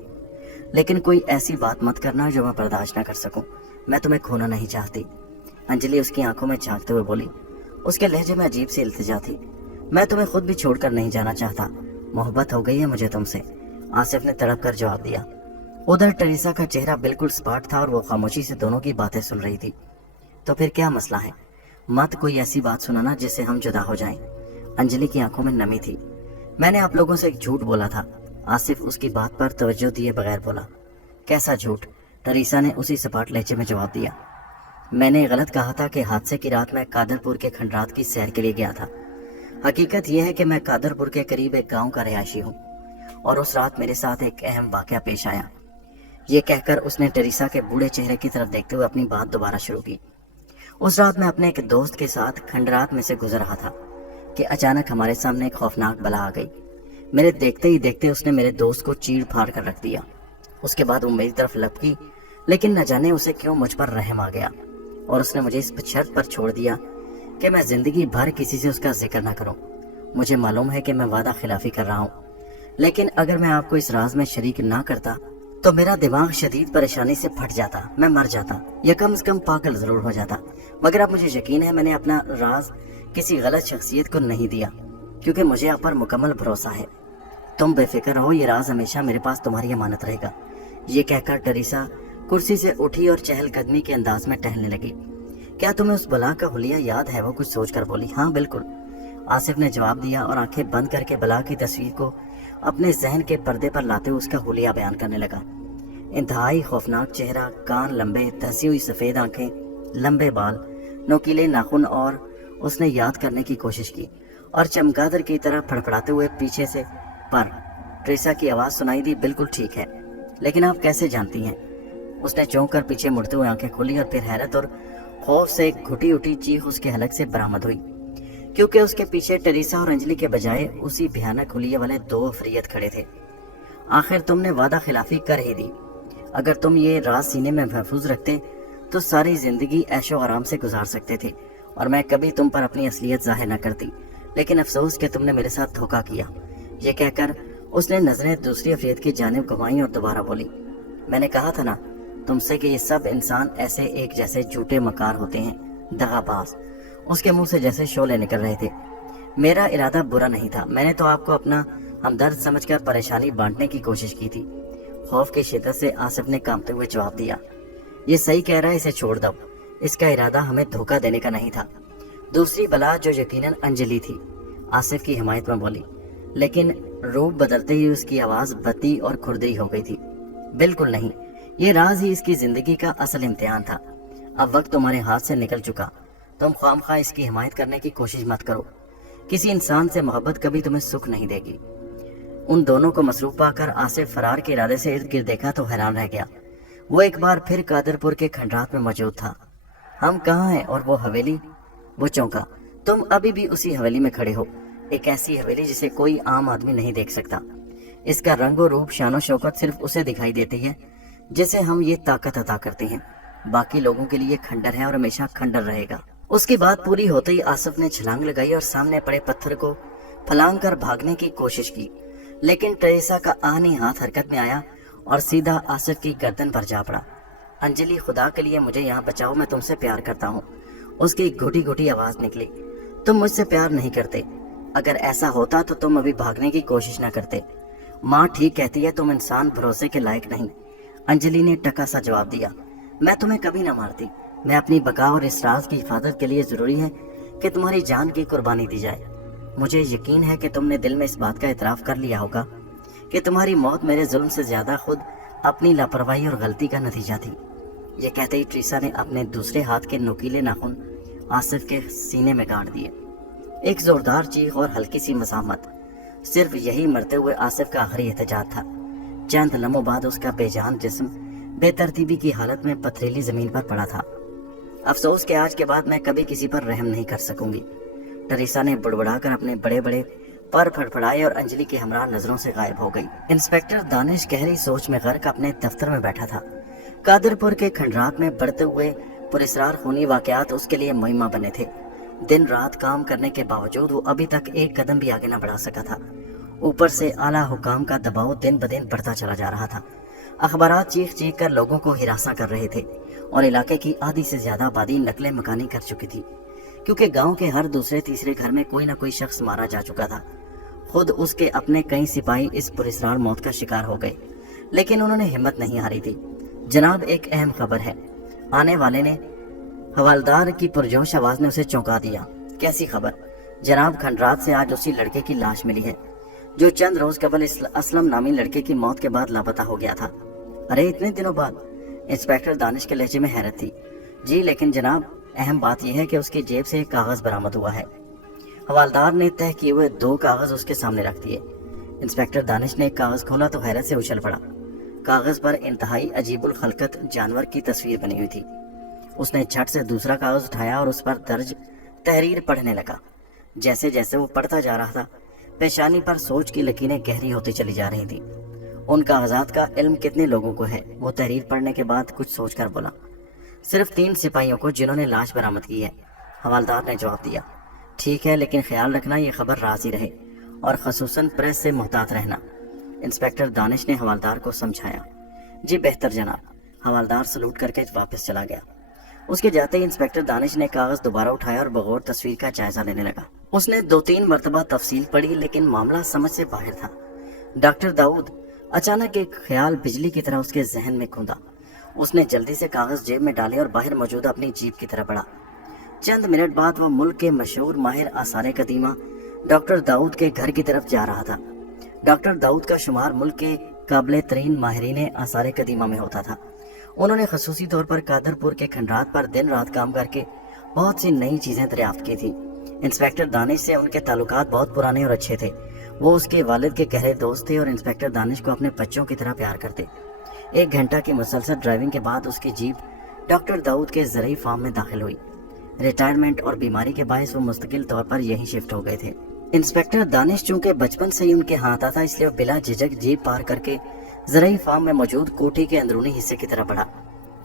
لیکن کوئی ایسی بات مت کرنا جو میں برداشت نہ کر سکوں، میں تمہیں کھونا نہیں چاہتی۔ انجلی اس کی آنکھوں میں جھانکتے ہوئے بولی، اس کے لہجے میں عجیب سی التجا تھی۔ میں تمہیں خود بھی چھوڑ کر نہیں جانا چاہتا، محبت ہو گئی ہے مجھے تم سے، آصف نے تڑپ کر جواب دیا۔ ادھر ٹریسا کا چہرہ بالکل سپاٹ تھا اور وہ خاموشی سے دونوں کی باتیں سن رہی تھی۔ تو پھر کیا مسئلہ ہے؟ مت کوئی ایسی بات سنانا جس سے ہم جدا ہو جائیں۔ انجلی کی آنکھوں میں نمی تھی۔ میں نے آپ لوگوں سے ایک جھوٹ بولا تھا، آصف اس کی بات پر توجہ دیے بغیر بولا۔ کیسا جھوٹ؟ ٹریسا نے اسی سپاٹ لہجے میں جواب دیا۔ میں نے غلط کہا تھا کہ حادثے کی رات میں قادر پور کے کھنڈرات کی سیر کے لیے گیا تھا۔ حقیقت یہ ہے کہ میں قادر پور کے قریب ایک گاؤں کا رہائشی ہوں اور اس رات میرے ساتھ ایک اہم واقعہ پیش آیا۔ یہ کہہ کر اس نے ٹریسا کے بوڑھے چہرے کی طرف دیکھتے ہوئے اپنی بات دوبارہ شروع کی۔ اس رات میں اپنے ایک دوست کے ساتھ کھنڈرات میں سے گزر رہا تھا کہ اچانک ہمارے سامنے ایک خوفناک بلا آ گئی۔ میرے دیکھتے ہی دیکھتے اس نے میرے دوست کو چیڑ پھاڑ کر رکھ دیا۔ اس کے بعد وہ میری طرف لپکی، لیکن نہ جانے اسے کیوں مجھ پر رحم آ گیا اور اس نے مجھے اس شرط پر چھوڑ دیا کہ میں زندگی بھر کسی سے اس کا ذکر نہ کروں۔ مجھے معلوم ہے کہ میں وعدہ خلافی کر رہا ہوں، لیکن اگر میں آپ کو اس راز میں شریک نہ کرتا تو میرا دماغ شدید پریشانی سے پھٹ جاتا، میں مر جاتا یا کم از کم پاگل ضرور ہو جاتا۔ مگر اب مجھے یقین ہے میں نے اپنا راز کسی غلط شخصیت کو نہیں دیا، کیونکہ مجھے آپ پر مکمل بھروسہ ہے۔ تم بے فکر رہو، یہ راز ہمیشہ میرے پاس تمہاری امانت رہے گا۔ یہ کہہ کر ٹریسا کرسی سے اٹھی اور چہل قدمی کے انداز میں ٹہلنے لگی۔ کیا تمہیں اس بلا کا حلیہ یاد ہے؟ وہ کچھ سوچ کر بولی۔ ہاں بالکل، آصف نے جواب دیا اور آنکھیں بند کر کے بلا کی تصویر کو اپنے ذہن کے پردے پر لاتے ہوئے اس کا حلیہ بیان کرنے لگا۔ انتہائی خوفناک چہرہ، کان لمبے، دھسی ہوئی سفید آنکھیں، لمبے بال، نوکیلے ناخن، اور اس نے یاد کرنے کی کوشش کی اور چمگادڑ کی طرح پھڑپڑاتے ہوئے پیچھے سے پر ٹریسا کی آواز سنائی دی، بالکل ٹھیک ہے، لیکن آپ کیسے جانتی ہیں؟ اس نے چونک کر پیچھے مڑتے ہوئے آنکھیں کھولی اور پھر حیرت اور خوف سے ایک گھٹی اٹھی چیخ اس کے حلق سے برآمد ہوئی، کیونکہ اس کے پیچھے ٹریسا اور انجلی کے بجائے اسی بھیانک حلیے والے دو افریت کھڑے تھے۔ آخر تم نے وعدہ خلافی کر ہی دی۔ اگر تم یہ راز سینے میں محفوظ رکھتے تو ساری زندگی عیش و آرام سے گزار سکتے تھے اور میں کبھی تم پر اپنی اصلیت ظاہر نہ کرتی، لیکن افسوس کہ تم نے میرے ساتھ دھوکہ کیا۔ یہ کہہ کر اس نے نظریں دوسری افریت کی جانب گھمائیں اور دوبارہ بولی، میں نے کہا تھا نا تم سے کہ یہ سب انسان ایسے ایک جیسے جھوٹے مکار ہوتے ہیں، دغا باز۔ اس کے منہ سے جیسے شعلے نکل رہے تھے۔ میرا ارادہ برا نہیں تھا، میں نے تو آپ کو اپنا ہمدرد سمجھ کر پریشانی بانٹنے کی کوشش کی تھی۔ خوف کی شدت سے آصف نے کانپتے ہوئے جواب دیا، یہ صحیح کہہ رہا ہے، اسے چھوڑ دو، اس کا ارادہ ہمیں دھوکہ دینے کا نہیں تھا۔ دوسری بلا جو یقیناً انجلی تھی آصف کی حمایت میں بولی، لیکن روپ بدلتے ہی اس کی آواز بدی اور کھردری ہو گئی تھی۔ بالکل نہیں، یہ راز ہی اس کی زندگی کا اصل امتحان تھا۔ اب وقت تمہارے ہاتھ سے نکل چکا، تم خواہ اس کی حمایت کرنے کی کوشش مت کرو۔ کسی انسان سے محبت کبھی تمہیں سکھ نہیں دے گی۔ ان دونوں کو مصروف پا کر آصف فرار کے ارادے سے ارد گرد دیکھا تو حیران رہ گیا۔ وہ ایک بار پھر قادر پور کے کھنڈرات میں موجود تھا۔ ہم کہاں ہیں اور وہ حویلی؟ وہ چونکا۔ تم ابھی بھی اسی حویلی میں کھڑے ہو، ایک ایسی حویلی جسے کوئی عام آدمی نہیں دیکھ سکتا۔ اس کا رنگ و روپ، شان و شوکت صرف اسے دکھائی دیتی ہے جسے ہم یہ طاقت عطا کرتے ہیں۔ باقی لوگوں کے لیے کھنڈر ہے اور ہمیشہ کھنڈر رہے گا۔ اس کی بات پوری ہوتے ہی آصف نے چھلانگ لگائی اور سامنے پڑے پتھر کو پھلانگ کر بھاگنے کی کوشش کی، لیکن ٹریسا کا آہنی ہاتھ حرکت میں آیا اور سیدھا آصف کی گردن پر جا پڑا۔ انجلی، خدا کے لیے مجھے یہاں بچاؤ، میں تم سے پیار کرتا ہوں۔ اس کی گھٹی گھٹی آواز نکلی، تم مجھ سے پیار نہیں کرتے، اگر ایسا ہوتا تو تم ابھی بھاگنے کی کوشش نہ کرتے۔ ماں ٹھیک کہتی ہے، تم انسان بھروسے کے لائق نہیں۔ انجلی نے ٹکا سا جواب دیا، میں تمہیں کبھی نہ مارتی، میں اپنی بقا اور اس راز کی حفاظت کے لیے ضروری ہے کہ تمہاری جان کی قربانی دی جائے۔ مجھے یقین ہے کہ تم نے دل میں اس بات کا اعتراف کر لیا ہوگا کہ تمہاری موت میرے ظلم سے زیادہ خود اپنی لاپرواہی اور غلطی کا نتیجہ تھی۔ یہ کہتے ہی ٹریسا نے اپنے دوسرے ہاتھ کے نوکیلے ناخن آصف کے سینے میں گاڑ دیے۔ ایک زوردار چیخ اور ہلکی سی مزاحمت، صرف یہی مرتے ہوئے آصف کا آخری احتجاج تھا۔ چند لمحوں بعد اس کا بے جان جسم بے ترتیبی کی حالت میں پتھریلی زمین پر پڑا تھا۔ افسوس کہ آج کے بعد میں کبھی کسی پر رحم نہیں کر سکوں گی، ٹریسا نے بڑبڑا کر اپنے بڑے بڑے پر پھڑپڑائے اور انجلی کے ہمراہ نظروں سے غائب ہو گئی۔ انسپکٹر دانش گہری سوچ میں غرق اپنے دفتر میں بیٹھا تھا۔ قادر پور کے کھنڈرات میں بڑھتے ہوئے پراسرار خونی واقعات اس کے لیے مہمہ بنے تھے۔ دن رات کام کرنے کے باوجود وہ ابھی تک ایک قدم بھی آگے نہ بڑھا سکا تھا۔ اوپر سے اعلیٰ حکام کا دباؤ دن بدن بڑھتا چلا جا رہا تھا۔ اخبارات چیخ چیخ کر لوگوں کو ہراساں کر رہے تھے اور علاقے کی آدھی سے زیادہ آبادی نقل مکانی کر چکی تھی، کیونکہ گاؤں کے ہر دوسرے تیسرے گھر میں کوئی نہ کوئی شخص مارا جا چکا تھا۔ خود اس کے اپنے کئی سپاہی اس پراسرار موت کا شکار ہو گئے، لیکن انہوں نے ہمت نہیں ہاری تھی۔ جناب، ایک اہم خبر ہے۔ آنے والے نے حوالدار کی پرجوش آواز نے اسے چونکا دیا۔ کیسی خبر؟ جناب، کھنڈرات سے آج اسی لڑکے کی لاش ملی ہے جو چند روز قبل اسلم نامی لڑکے کی موت کے بعد لاپتہ ہو گیا تھا۔ ارے اتنے دنوں بعد؟ انسپکٹر دانش کے لہجے میں حیرت تھی۔ جی، لیکن جناب، اہم بات یہ ہے کہ اس کی جیب سے ایک کاغذ برآمد ہوا ہے۔ حوالدار نے طے کیے ہوئے 2 کاغذ اس کے سامنے رکھ دیے۔ انسپکٹر دانش نے ایک کاغذ کھولا تو حیرت سے اچھل پڑا۔ کاغذ پر انتہائی عجیب الخلقت جانور کی تصویر بنی ہوئی تھی۔ اس نے جھٹ سے دوسرا کاغذ اٹھایا اور اس پر درج تحریر پڑھنے لگا۔ جیسے جیسے وہ پڑھتا جا رہا تھا، پیشانی پر سوچ کی لکیریں گہری ہوتی چلی جا رہی تھیں۔ ان کاغذات کا علم کتنے لوگوں کو ہے؟ وہ تحریر پڑھنے کے بعد کچھ سوچ کر بولا۔ صرف 3 سپاہیوں کو، جنہوں نے لاش برآمد کی ہے، حوالدار نے جواب دیا۔ ٹھیک ہے، لیکن خیال رکھنا یہ خبر راز ہی رہے، اور خصوصاً پریس سے محتاط رہنا۔ इंस्पेक्टर दानिश ने हवलदार को समझाया। जी बेहतर जनाब। हवलदार सलूट करके वापस चला गया। उसके जाते ही इंस्पेक्टर दानिश ने कागज दोबारा उठाया और बगौर तस्वीर का जायजा लेने लगा। उसने 2-3 मरतबा तफसील पढ़ी, लेकिन मामला समझ से बाहर था। डॉक्टर दाऊद, अचानक एक ख्याल बिजली की तरह उसके जहन में कूदा। उसने जल्दी से कागज जेब में डाले और बाहर मौजूद अपनी जीप की तरफ बढ़ा। चंद मिनट बाद वह मुल्क के मशहूर माहिर आसार कदीमा डॉक्टर दाऊद के घर की तरफ जा रहा था। डॉक्टर दाऊद का शुमार मुल्क के काबिल तरीन माहिरीन आसार कदीमा में होता था। उन्होंने खसूसी तौर पर कादरपुर के खंडरात पर दिन रात काम करके बहुत सी नई चीज़ें दरियाफ्त की थी। इंस्पेक्टर दानिश से उनके ताल्लुकात बहुत पुराने और अच्छे थे। वो उसके वालिद के गहरे दोस्त थे और इंस्पेक्टर दानिश को अपने बच्चों की तरह प्यार करते। 1 घंटा की मुसलसल ड्राइविंग के बाद उसकी जीप डॉक्टर दाऊद के ज़रई फार्म में दाखिल हुई। रिटायरमेंट और बीमारी के बायस वो मुस्तकिल तौर पर यहीं शिफ्ट हो गए थे। इंस्पेक्टर दानिश चूंकि बचपन से ही उनके हाथ आता था, इसलिए वो बिला झिझक जीप पार करके ज़रई फार्म में मौजूद कोठी के अंदरूनी हिस्से की तरफ बढ़ा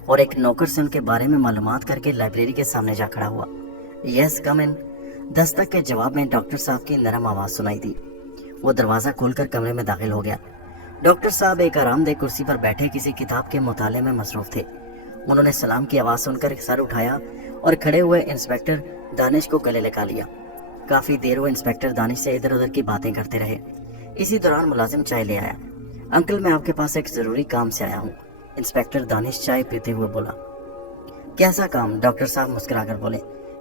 और एक नौकर से उनके बारे में मालूमात करके लाइब्रेरी के सामने जा खड़ा हुआ। यस कम इन। दस्तक के जवाब में डॉक्टर साहब की नरम आवाज़ सुनाई दी। वो दरवाज़ा खोलकर कमरे में दाखिल हो गया। डॉक्टर साहब एक आरामदेह कुर्सी पर बैठे किसी किताब के मुताले में मसरूफ थे। उन्होंने सलाम की आवाज़ सुनकर सर उठाया और खड़े हुए इंस्पेक्टर दानिश को गले लगा लिया। काफ़ी देर वो इंस्पेक्टर दानिश से इधर उधर की बातें करते रहे। इसी दौरान मुलाजिम चाय ले आया। अंकल, मैं आपके पास एक ज़रूरी काम से आया हूँ। इंस्पेक्टर दानिश चाय पीते हुए बोला। कैसा काम? डॉक्टर साहब मुस्कुराकर बोले।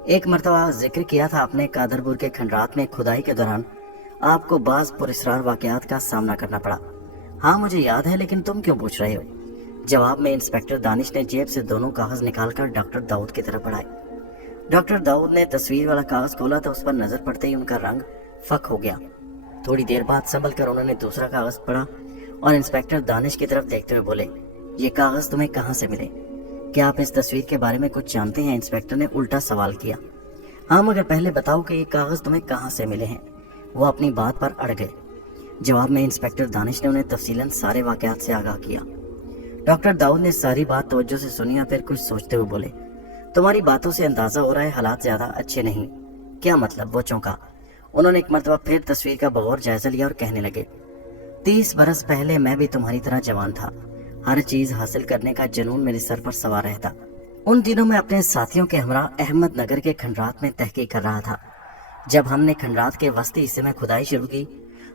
एक मरतबा जिक्र किया था आपने कादरपुर के खंडरात में खुदाई के दौरान आपको बाज़ पुरस्कार वाक़यात का सामना करना पड़ा। हाँ मुझे याद है, लेकिन तुम क्यों पूछ रहे हो? जवाब में इंस्पेक्टर दानिश ने जेब से दोनों कागज निकालकर डॉक्टर दाऊद की तरफ बढ़ाए। डॉक्टर दाऊद ने तस्वीर वाला कागज खोला तो उस पर नजर पड़ते ही उनका रंग फक हो गया। थोड़ी देर बाद संभल कर उन्होंने दूसरा कागज पढ़ा और इंस्पेक्टर दानिश की तरफ देखते हुए बोले, ये कागज तुम्हें कहाँ से मिले? क्या आप इस तस्वीर के बारे में कुछ जानते हैं? इंस्पेक्टर ने उल्टा सवाल किया। हाँ, मगर पहले बताओ कि ये कागज तुम्हें कहाँ से मिले हैं। वो अपनी बात पर अड़ गए। जवाब में इंस्पेक्टर दानिश ने उन्हें तफसीलन सारे वाकयात से आगाह किया। डॉक्टर दाऊद ने सारी बात तवज्जो से सुनी और फिर कुछ सोचते हुए बोले, तुम्हारी बातों से अंदाजा हो रहा है हालात ज्यादा अच्छे नहीं। क्या मतलब? वो चौंका। उन्होंने एक मरतबा फिर तस्वीर का बगौर जायजा लिया और कहने लगे, 30 बरस पहले मैं भी तुम्हारी तरह जवान था। हर चीज हासिल करने का जुनून मेरे सर पर सवार रहता। उन दिनों मैं अपने साथियों के हमरा अहमदनगर के खंडरात में तहकीक कर रहा था। जब हमने खंडरात के वस्ती हिस्से में खुदाई शुरू की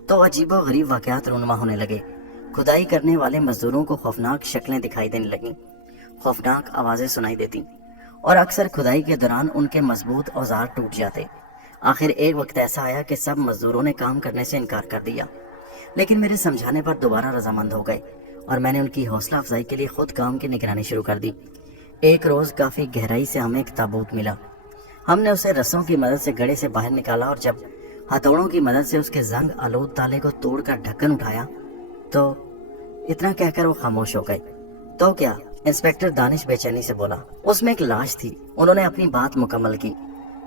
तो अजीबो गरीब वाकयात रूनुमा होने लगे। खुदाई करने वाले मजदूरों को खौफनाक शक्लें दिखाई देने लगीं, खौफनाक आवाज़ें सुनाई देती और अक्सर खुदाई के दौरान उनके मजबूत औजार टूट जाते। आखिर एक वक्त ऐसा आया कि सब मजदूरों ने काम करने से इनकार कर दिया, लेकिन मेरे समझाने पर दोबारा रजामंद हो गए और मैंने उनकी हौसला अफजाई के लिए खुद काम की निगरानी शुरू कर दी। एक रोज़ काफ़ी गहराई से हमें एक ताबूत मिला। हमने उसे रस्सों की मदद से गड़े से बाहर निकाला और जब हथौड़ों की मदद से उसके जंग आलूद ताले को तोड़कर ढक्कन उठाया तो इतना कहकर वो खामोश हो गए। तो क्या? इंस्पेक्टर दानिश बेचैनी से बोला। उसमें एक लाश थी। उन्होंने अपनी बात मुकम्मल की।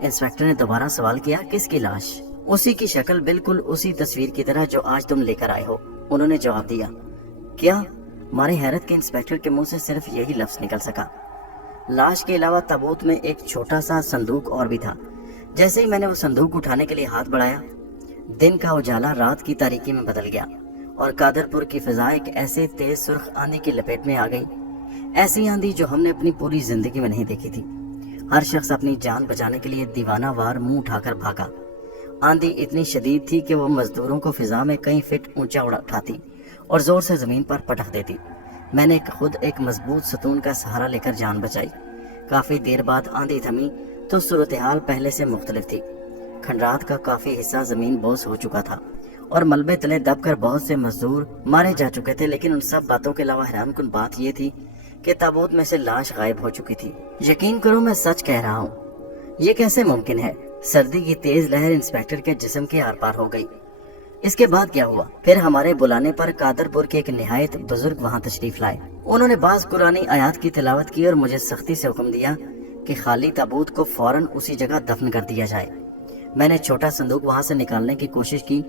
इंस्पेक्टर ने दोबारा सवाल किया, किसकी लाश? उसी की शक्ल बिल्कुल उसी तस्वीर की तरह जो आज तुम लेकर आए हो, उन्होंने जवाब दिया। क्या? हमारे हैरत के इंस्पेक्टर के मुंह से सिर्फ यही लफ्ज निकल सका। लाश के अलावा ताबूत में एक छोटा सा संदूक और भी था। जैसे ही मैंने वो संदूक उठाने के लिए हाथ बढ़ाया, दिन का उजाला रात की तारीकी में बदल गया और कादरपुर की फिजा एक ऐसे तेज सुर्ख आंधी की लपेट में आ गई। ऐसी आंधी जो हमने अपनी पूरी जिंदगी में नहीं देखी थी। हर शख्स अपनी जान बचाने के लिए दीवाना वार मुंह उठाकर भागा। आंधी इतनी शदीद थी कि वो मजदूरों को फिजा में कई फीट ऊंचा उठाती और जोर से जमीन पर पटक देती। मैंने खुद एक मजबूत सतून का सहारा लेकर जान बचाई। काफी देर बाद आंधी थमी तो सूरत हाल पहले से मुख्तलिफ थी। खंडरात का काफी हिस्सा जमीन बोस हो चुका था और मलबे तले दबकर बहुत से मजदूर मारे जा चुके थे, लेकिन उन सब बातों के अलावा हैरानकुन बात यह थी कि ताबूत में से लाश गायब हो चुकी थी। यकीन करो मैं सच कह रहा हूँ। ये कैसे मुमकिन है? सर्दी की तेज लहर इंस्पेक्टर के जिस्म के आर पार हो गई। इसके बाद क्या हुआ? फिर हमारे बुलाने पर कादरपुर के एक निहायत बुजुर्ग वहां तशरीफ लाए। उन्होंने बाज कुरानी आयात की तिलावत की और मुझे सख्ती से हुक्म दिया कि खाली ताबूत को फौरन उसी जगह दफन कर दिया जाए। मैंने छोटा संदूक वहां से निकालने की कोशिश की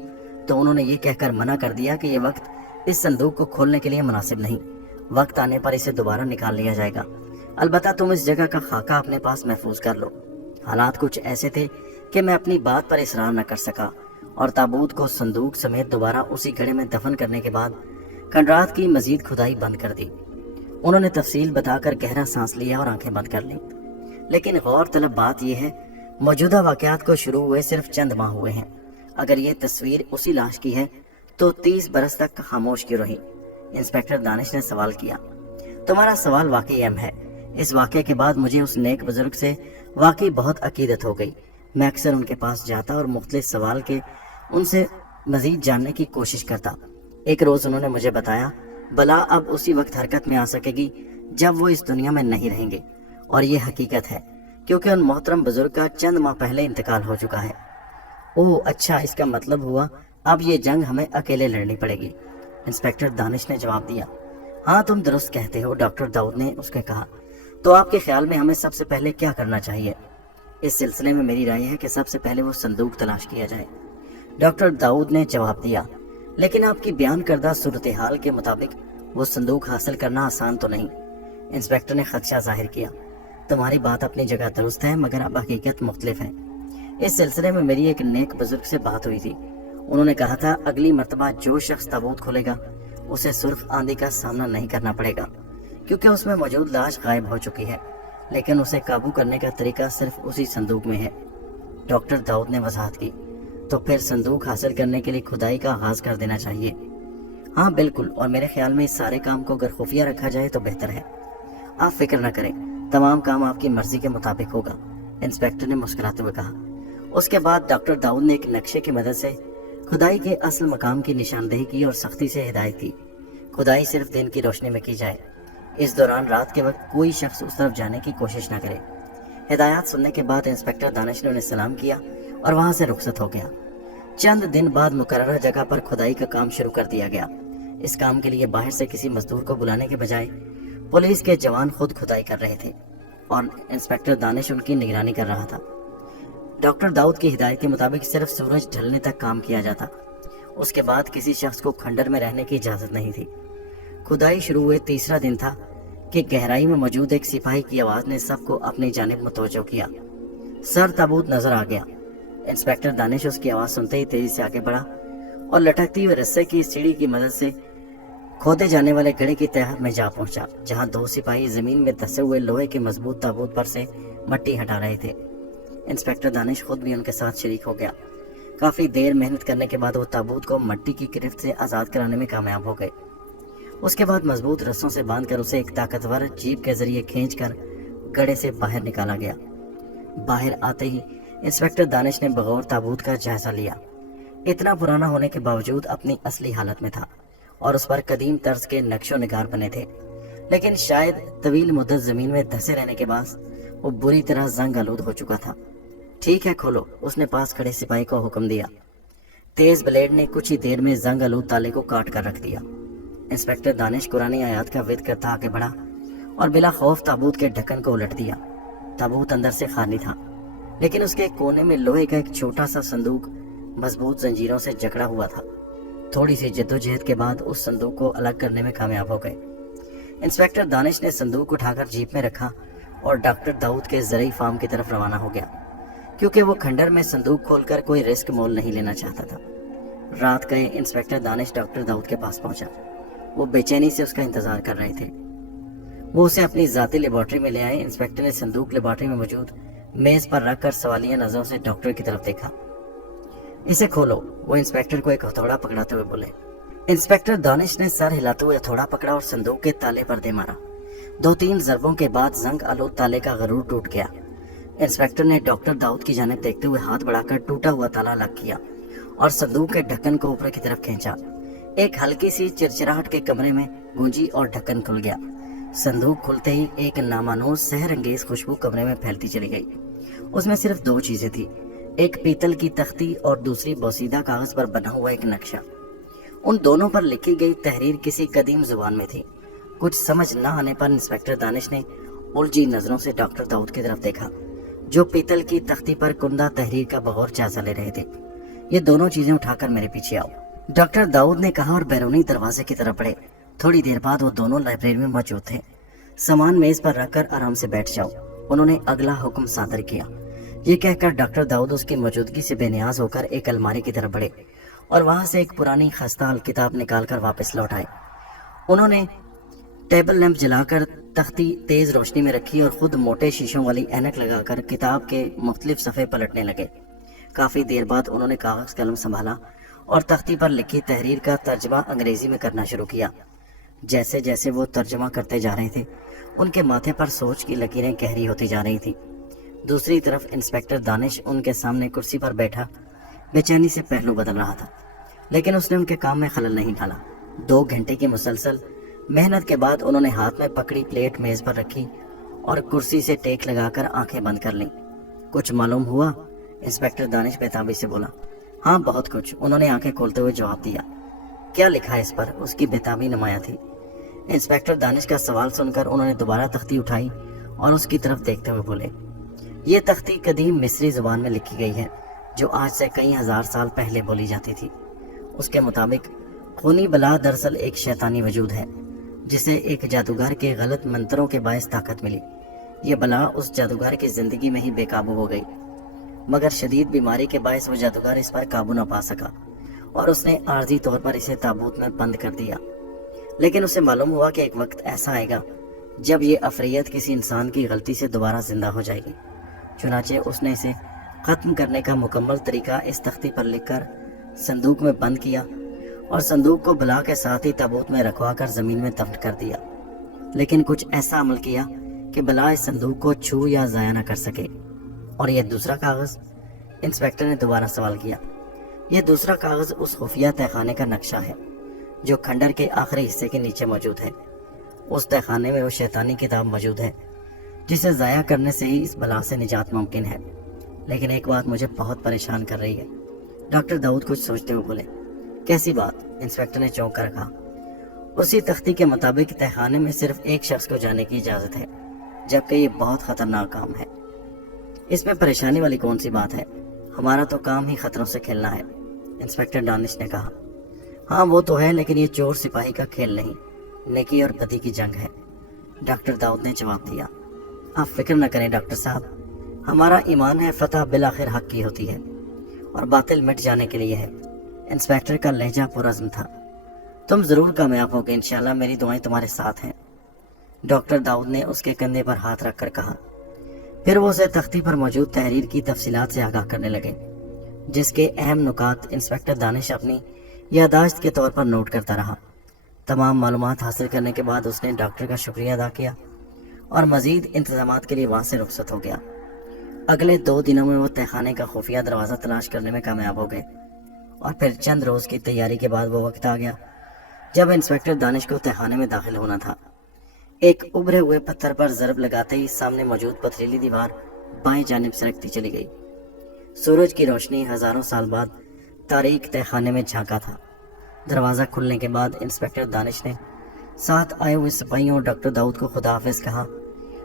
तो उन्होंने ये कहकर मना कर दिया कि यह वक्त इस संदूक को खोलने के लिए मुनासिब नहीं। वक्त आने पर इसे दोबारा निकाल लिया जाएगा। अलबत्ता तुम इस जगह का खाका अपने पास महफूज कर लो। हालात कुछ ऐसे थे कि मैं अपनी बात पर इसरार न कर सका और ताबूत को संदूक समेत दोबारा उसी घड़े में दफन करने के बाद खंडरात की मजीद खुदाई बंद कर दी। उन्होंने तफसील बताकर गहरा सांस लिया और आंखें बंद कर ली। लेकिन गौर तलब बात यह है, मौजूदा वाक़यात को शुरू हुए सिर्फ चंद माह हुए हैं। अगर ये तस्वीर उसी लाश की है तो 30 बरस तक खामोश क्यों रही? इंस्पेक्टर दानिश ने सवाल किया। तुम्हारा सवाल वाकई अहम है। इस वाक़े के बाद मुझे उस नेक बुजुर्ग से वाकई बहुत अकीदत हो गई। मैं अक्सर उनके पास जाता और मुख्तलिफ सवाल के उनसे मजीद जानने की कोशिश करता। एक रोज़ उन्होंने मुझे बताया, भला अब उसी वक्त हरकत में आ सकेगी जब वो इस दुनिया में नहीं रहेंगे। और ये हकीकत है, क्योंकि उन मोहतरम बुजुर्ग का चंद माह पहले इंतकाल हो चुका है। ओह अच्छा, इसका मतलब हुआ अब ये जंग हमें अकेले लड़नी पड़ेगी। इंस्पेक्टर दानिश ने जवाब दिया। हाँ, तुम दुरुस्त कहते हो, डॉक्टर दाऊद ने उसके कहा। तो आपके ख्याल में हमें सबसे पहले क्या करना चाहिए? इस सिलसिले में मेरी राय है कि सबसे पहले वो संदूक तलाश किया जाए, डॉक्टर दाऊद ने जवाब दिया। लेकिन आपकी बयान करदा सूरत हाल के मुताबिक वो संदूक हासिल करना आसान तो नहीं। इंस्पेक्टर ने खदशा जाहिर किया। तुम्हारी बात अपनी जगह दुरुस्त है, मगर अब हकीकत मुख्तलिफ है। इस सिलसिले में मेरी एक नेक बुजुर्ग से बात हुई थी। उन्होंने कहा था, अगली मर्तबा जो शख्स ताबूत खोलेगा उसे सुर्ख आंधी का सामना नहीं करना पड़ेगा, क्योंकि उसमें मौजूद लाश गायब हो चुकी है। लेकिन उसे काबू करने का तरीका सिर्फ उसी संदूक में है। डॉक्टर दाऊद ने वजाहत की। तो फिर संदूक हासिल करने के लिए खुदाई का आगाज कर देना चाहिए। हाँ बिल्कुल, और मेरे ख्याल में इस सारे काम को अगर खुफिया रखा जाए तो बेहतर है। आप फिक्र न करें, तमाम काम आपकी मर्जी के मुताबिक होगा, इंस्पेक्टर ने मुस्कुराते हुए कहा। उसके बाद डॉक्टर दाऊद ने एक नक्शे की मदद से खुदाई के असल मकाम की निशानदेही की और सख्ती से हिदायत की। खुदाई सिर्फ दिन की रोशनी में की जाए। इस दौरान रात के वक्त कोई शख्स उस तरफ जाने की कोशिश न करे। हिदायत सुनने के बाद इंस्पेक्टर दानिश ने उन्हें सलाम किया और वहां से रुखसत हो गया। चंद दिन बाद मुकर्ररा जगह पर खुदाई का काम शुरू कर दिया गया। इस काम के लिए बाहर से किसी मजदूर को बुलाने के बजाय पुलिस के जवान खुद खुदाई कर रहे थे और इंस्पेक्टर दानिश उनकी निगरानी कर रहा था। डॉक्टर दाऊद की हिदायत के मुताबिक सिर्फ सूरज ढलने तक काम किया जाता। उसके बाद किसी शख्स को खंडर में रहने की इजाज़त नहीं थी। खुदाई शुरू हुए तीसरा दिन था कि गहराई में मौजूद एक सिपाही की आवाज़ ने सबको अपनी जानिब मुतवज्जो किया। सर ताबूत नजर आ गया। इंस्पेक्टर दानिश उसकी आवाज़ सुनते ही तेजी से आगे बढ़ा और लटकती हुई रस्से की सीढ़ी की मदद से खोदे जाने वाले गड्ढे की तह में जा पहुंचा, जहां दो सिपाही जमीन में धंसे हुए लोहे के मजबूत ताबूत पर से मट्टी हटा रहे थे। इंस्पेक्टर दानिश खुद भी उनके साथ शरीक हो गया। काफी देर मेहनत करने के बाद वो ताबूत को मट्टी की गिरफ्त से आज़ाद कराने में कामयाब हो गए। उसके बाद मजबूत रस्सों से बांधकर उसे एक ताकतवर जीप के जरिए खींचकर गड्ढे से बाहर निकाला गया। बाहर आते ही इंस्पेक्टर दानिश ने बगौर ताबूत का जायजा लिया। इतना पुराना होने के बावजूद अपनी असली हालत में था और उस पर कदीम तर्ज के नक्शो निगार बने थे, लेकिन शायद तवील मुद्दत जमीन में धंसे रहने के बाद वो बुरी तरह जंग आलूद हो चुका था। ठीक है, खोलो, उसने पास खड़े सिपाही को हुक्म दिया। तेज ब्लेड ने कुछ ही देर में जंग आलूद ताले को काट कर रख दिया। इंस्पेक्टर दानिश कुरानी आयात का विद करता आगे बढ़ा और बिला खौफ ताबूत के ढक्कन को उलट दिया। ताबूत अंदर से खाली था, लेकिन उसके कोने में लोहे का एक छोटा सा संदूक मजबूत जंजीरों से जकड़ा हुआ था। थोड़ी सी जद्दोजहद के बाद उस संदूक को अलग करने में कामयाब हो गए। इंस्पेक्टर दानिश ने संदूक उठाकर जीप में रखा और डॉक्टर दाऊद के ज़रई फार्म की तरफ रवाना हो गया, क्योंकि वो खंडर में संदूक खोलकर कोई रिस्क मोल नहीं लेना चाहता था। रात गए इंस्पेक्टर दानिश डॉक्टर दाऊद के पास पहुंचा। वो बेचैनी से उसका इंतजार कर रहे थे। वो उसे अपनी जाती लेबॉर्ट्री में ले आए। इंस्पेक्टर ने संदूक लेबॉर्ट्री में मौजूद मेज पर रखकर सवालिया नजरों से डॉक्टर की तरफ देखा। इसे खोलो, वो इंस्पेक्टर को एक हथौड़ा पकड़ाते हुए बोले। इंस्पेक्टर दानिश ने सर हिलाते हुए हथौड़ा पकड़ा और संदूक के ताले पर दे मारा। 2-3 ज़रबों के बाद जंग आलूद ताले का गरूर टूट गया। इंस्पेक्टर ने डॉक्टर दाऊद की जानिब देखते हुए हाथ बढ़ाकर टूटा हुआ ताला अलग किया और संदूक के ढक्कन को ऊपर की तरफ खींचा। एक हल्की सी चिरचिराहट के कमरे में गूंजी और ढक्कन खुल गया। संदूक खुलते ही एक नामानूस सहर अंगेज खुशबू कमरे में फैलती चली गई। उसमें सिर्फ 2 चीजें थी, एक पीतल की तख्ती और दूसरी बोसीदा कागज पर बना हुआ एक नक्शा। उन दोनों पर लिखी गई तहरीर किसी कदीम जुबान में थी। कुछ समझ न आने पर इंस्पेक्टर दानिश ने उलझी नजरों से डॉक्टर दाऊद की तरफ देखा, जो पीतल की तख्ती पर कुंदा तहरीर का बगौर जायजा ले रहे थे। ये दोनों चीजें उठाकर मेरे पीछे आओ, डॉक्टर दाऊद ने कहा और बैरूनी दरवाजे की तरफ बढ़े। थोड़ी देर बाद वो दोनों लाइब्रेरी में मौजूद थे। सामान मेज पर रखकर आराम से बैठ जाओ, उन्होंने अगला हुक्म सादर किया। یہ کہہ کر ڈاکٹر داؤد اس کی موجودگی سے بے نیاز ہو کر ایک الماری کی طرف بڑھے اور وہاں سے ایک پرانی خستہ حال کتاب نکال کر واپس لوٹ آئے۔ انہوں نے ٹیبل لیمپ جلا کر تختی تیز روشنی میں رکھی اور خود موٹے شیشوں والی اینک لگا کر کتاب کے مختلف صفحے پلٹنے لگے۔ کافی دیر بعد انہوں نے کاغذ قلم سنبھالا اور تختی پر لکھی تحریر کا ترجمہ انگریزی میں کرنا شروع کیا۔ جیسے جیسے وہ ترجمہ کرتے جا رہے تھے ان کے ماتھے پر سوچ کی لکیریں گہری ہوتی جا رہی تھی۔ دوسری طرف انسپیکٹر دانش ان کے سامنے کرسی پر بیٹھا بے چینی سے پہلو بدل رہا تھا، لیکن اس نے ان کے کام میں خلل نہیں ڈالا۔ 2 گھنٹے کی مسلسل محنت کے بعد انہوں نے ہاتھ میں پکڑی پلیٹ میز پر رکھی اور کرسی سے ٹیک لگا کر آنکھیں بند کر لیں۔ کچھ معلوم ہوا؟ انسپیکٹر دانش بےتابی سے بولا۔ ہاں بہت کچھ، انہوں نے آنکھیں کھولتے ہوئے جواب دیا۔ کیا لکھا ہے اس پر؟ اس کی بےتابی نمایاں تھی۔ انسپیکٹر دانش کا سوال سن کر انہوں نے دوبارہ تختی اٹھائی اور اس کی طرف دیکھتے ہوئے بولے، یہ تختی قدیم مصری زبان میں لکھی گئی ہے جو آج سے کئی ہزار سال پہلے بولی جاتی تھی۔ اس کے مطابق خونی بلا دراصل ایک شیطانی وجود ہے جسے ایک جادوگر کے غلط منتروں کے باعث طاقت ملی۔ یہ بلا اس جادوگر کی زندگی میں ہی بے قابو ہو گئی، مگر شدید بیماری کے باعث وہ جادوگر اس پر قابو نہ پا سکا اور اس نے عارضی طور پر اسے تابوت میں بند کر دیا۔ لیکن اسے معلوم ہوا کہ ایک وقت ایسا آئے گا جب یہ عفریت کسی انسان کی غلطی سے دوبارہ زندہ ہو جائے گی۔ چنانچہ اس نے اسے ختم کرنے کا مکمل طریقہ اس تختی پر لکھ کر صندوق میں بند کیا اور صندوق کو بلا کے ساتھ ہی تابوت میں رکھوا کر زمین میں دفن کر دیا، لیکن کچھ ایسا عمل کیا کہ بلا اس صندوق کو چھو یا ضائع نہ کر سکے۔ اور یہ دوسرا کاغذ؟ انسپیکٹر نے دوبارہ سوال کیا۔ یہ دوسرا کاغذ اس خفیہ تہہ خانے کا نقشہ ہے جو کھنڈر کے آخری حصے کے نیچے موجود ہے۔ اس تہہ خانے میں وہ شیطانی کتاب موجود ہے جسے ضائع کرنے سے ہی اس بلا سے نجات ممکن ہے۔ لیکن ایک بات مجھے بہت پریشان کر رہی ہے، ڈاکٹر داؤد کچھ سوچتے ہوئے بولے۔ کیسی بات؟ انسپیکٹر نے چونک کر کہا۔ اسی تختی کے مطابق تہہ خانے میں صرف ایک شخص کو جانے کی اجازت ہے، جبکہ یہ بہت خطرناک کام ہے۔ اس میں پریشانی والی کون سی بات ہے؟ ہمارا تو کام ہی خطروں سے کھیلنا ہے، انسپیکٹر دانش نے کہا۔ ہاں وہ تو ہے، لیکن یہ چور سپاہی کا کھیل نہیں، نیکی اور بدی کی جنگ ہے، ڈاکٹر داؤد نے جواب دیا۔ آپ فکر نہ کریں ڈاکٹر صاحب، ہمارا ایمان ہے فتح بالآخر حق کی ہوتی ہے اور باطل مٹ جانے کے لیے ہے۔ انسپیکٹر کا لہجہ پرعزم تھا۔ تم ضرور کامیاب ہوگے انشاءاللہ، میری دعائیں تمہارے ساتھ ہیں، ڈاکٹر داؤد نے اس کے کندھے پر ہاتھ رکھ کر کہا۔ پھر وہ اسے تختی پر موجود تحریر کی تفصیلات سے آگاہ کرنے لگے، جس کے اہم نکات انسپیکٹر دانش اپنی یادداشت کے طور پر نوٹ کرتا رہا۔ تمام معلومات حاصل کرنے کے بعد اس نے ڈاکٹر کا شکریہ ادا کیا اور مزید انتظامات کے لیے وہاں سے رخصت ہو گیا۔ اگلے 2 دنوں میں وہ تہہ خانے کا خفیہ دروازہ تلاش کرنے میں کامیاب ہو گئے، اور پھر چند روز کی تیاری کے بعد وہ وقت آ گیا جب انسپیکٹر دانش کو تہہ خانے میں داخل ہونا تھا۔ ایک ابھرے ہوئے پتھر پر ضرب لگاتے ہی سامنے موجود پتھریلی دیوار بائیں جانب سرکتی چلی گئی۔ سورج کی روشنی ہزاروں سال بعد تاریک تہہ خانے میں جھانکا تھا۔ دروازہ کھلنے کے بعد انسپیکٹر دانش نے ساتھ آئے ہوئے سپاہیوں اور ڈاکٹر داؤد کو خدا حافظ کہا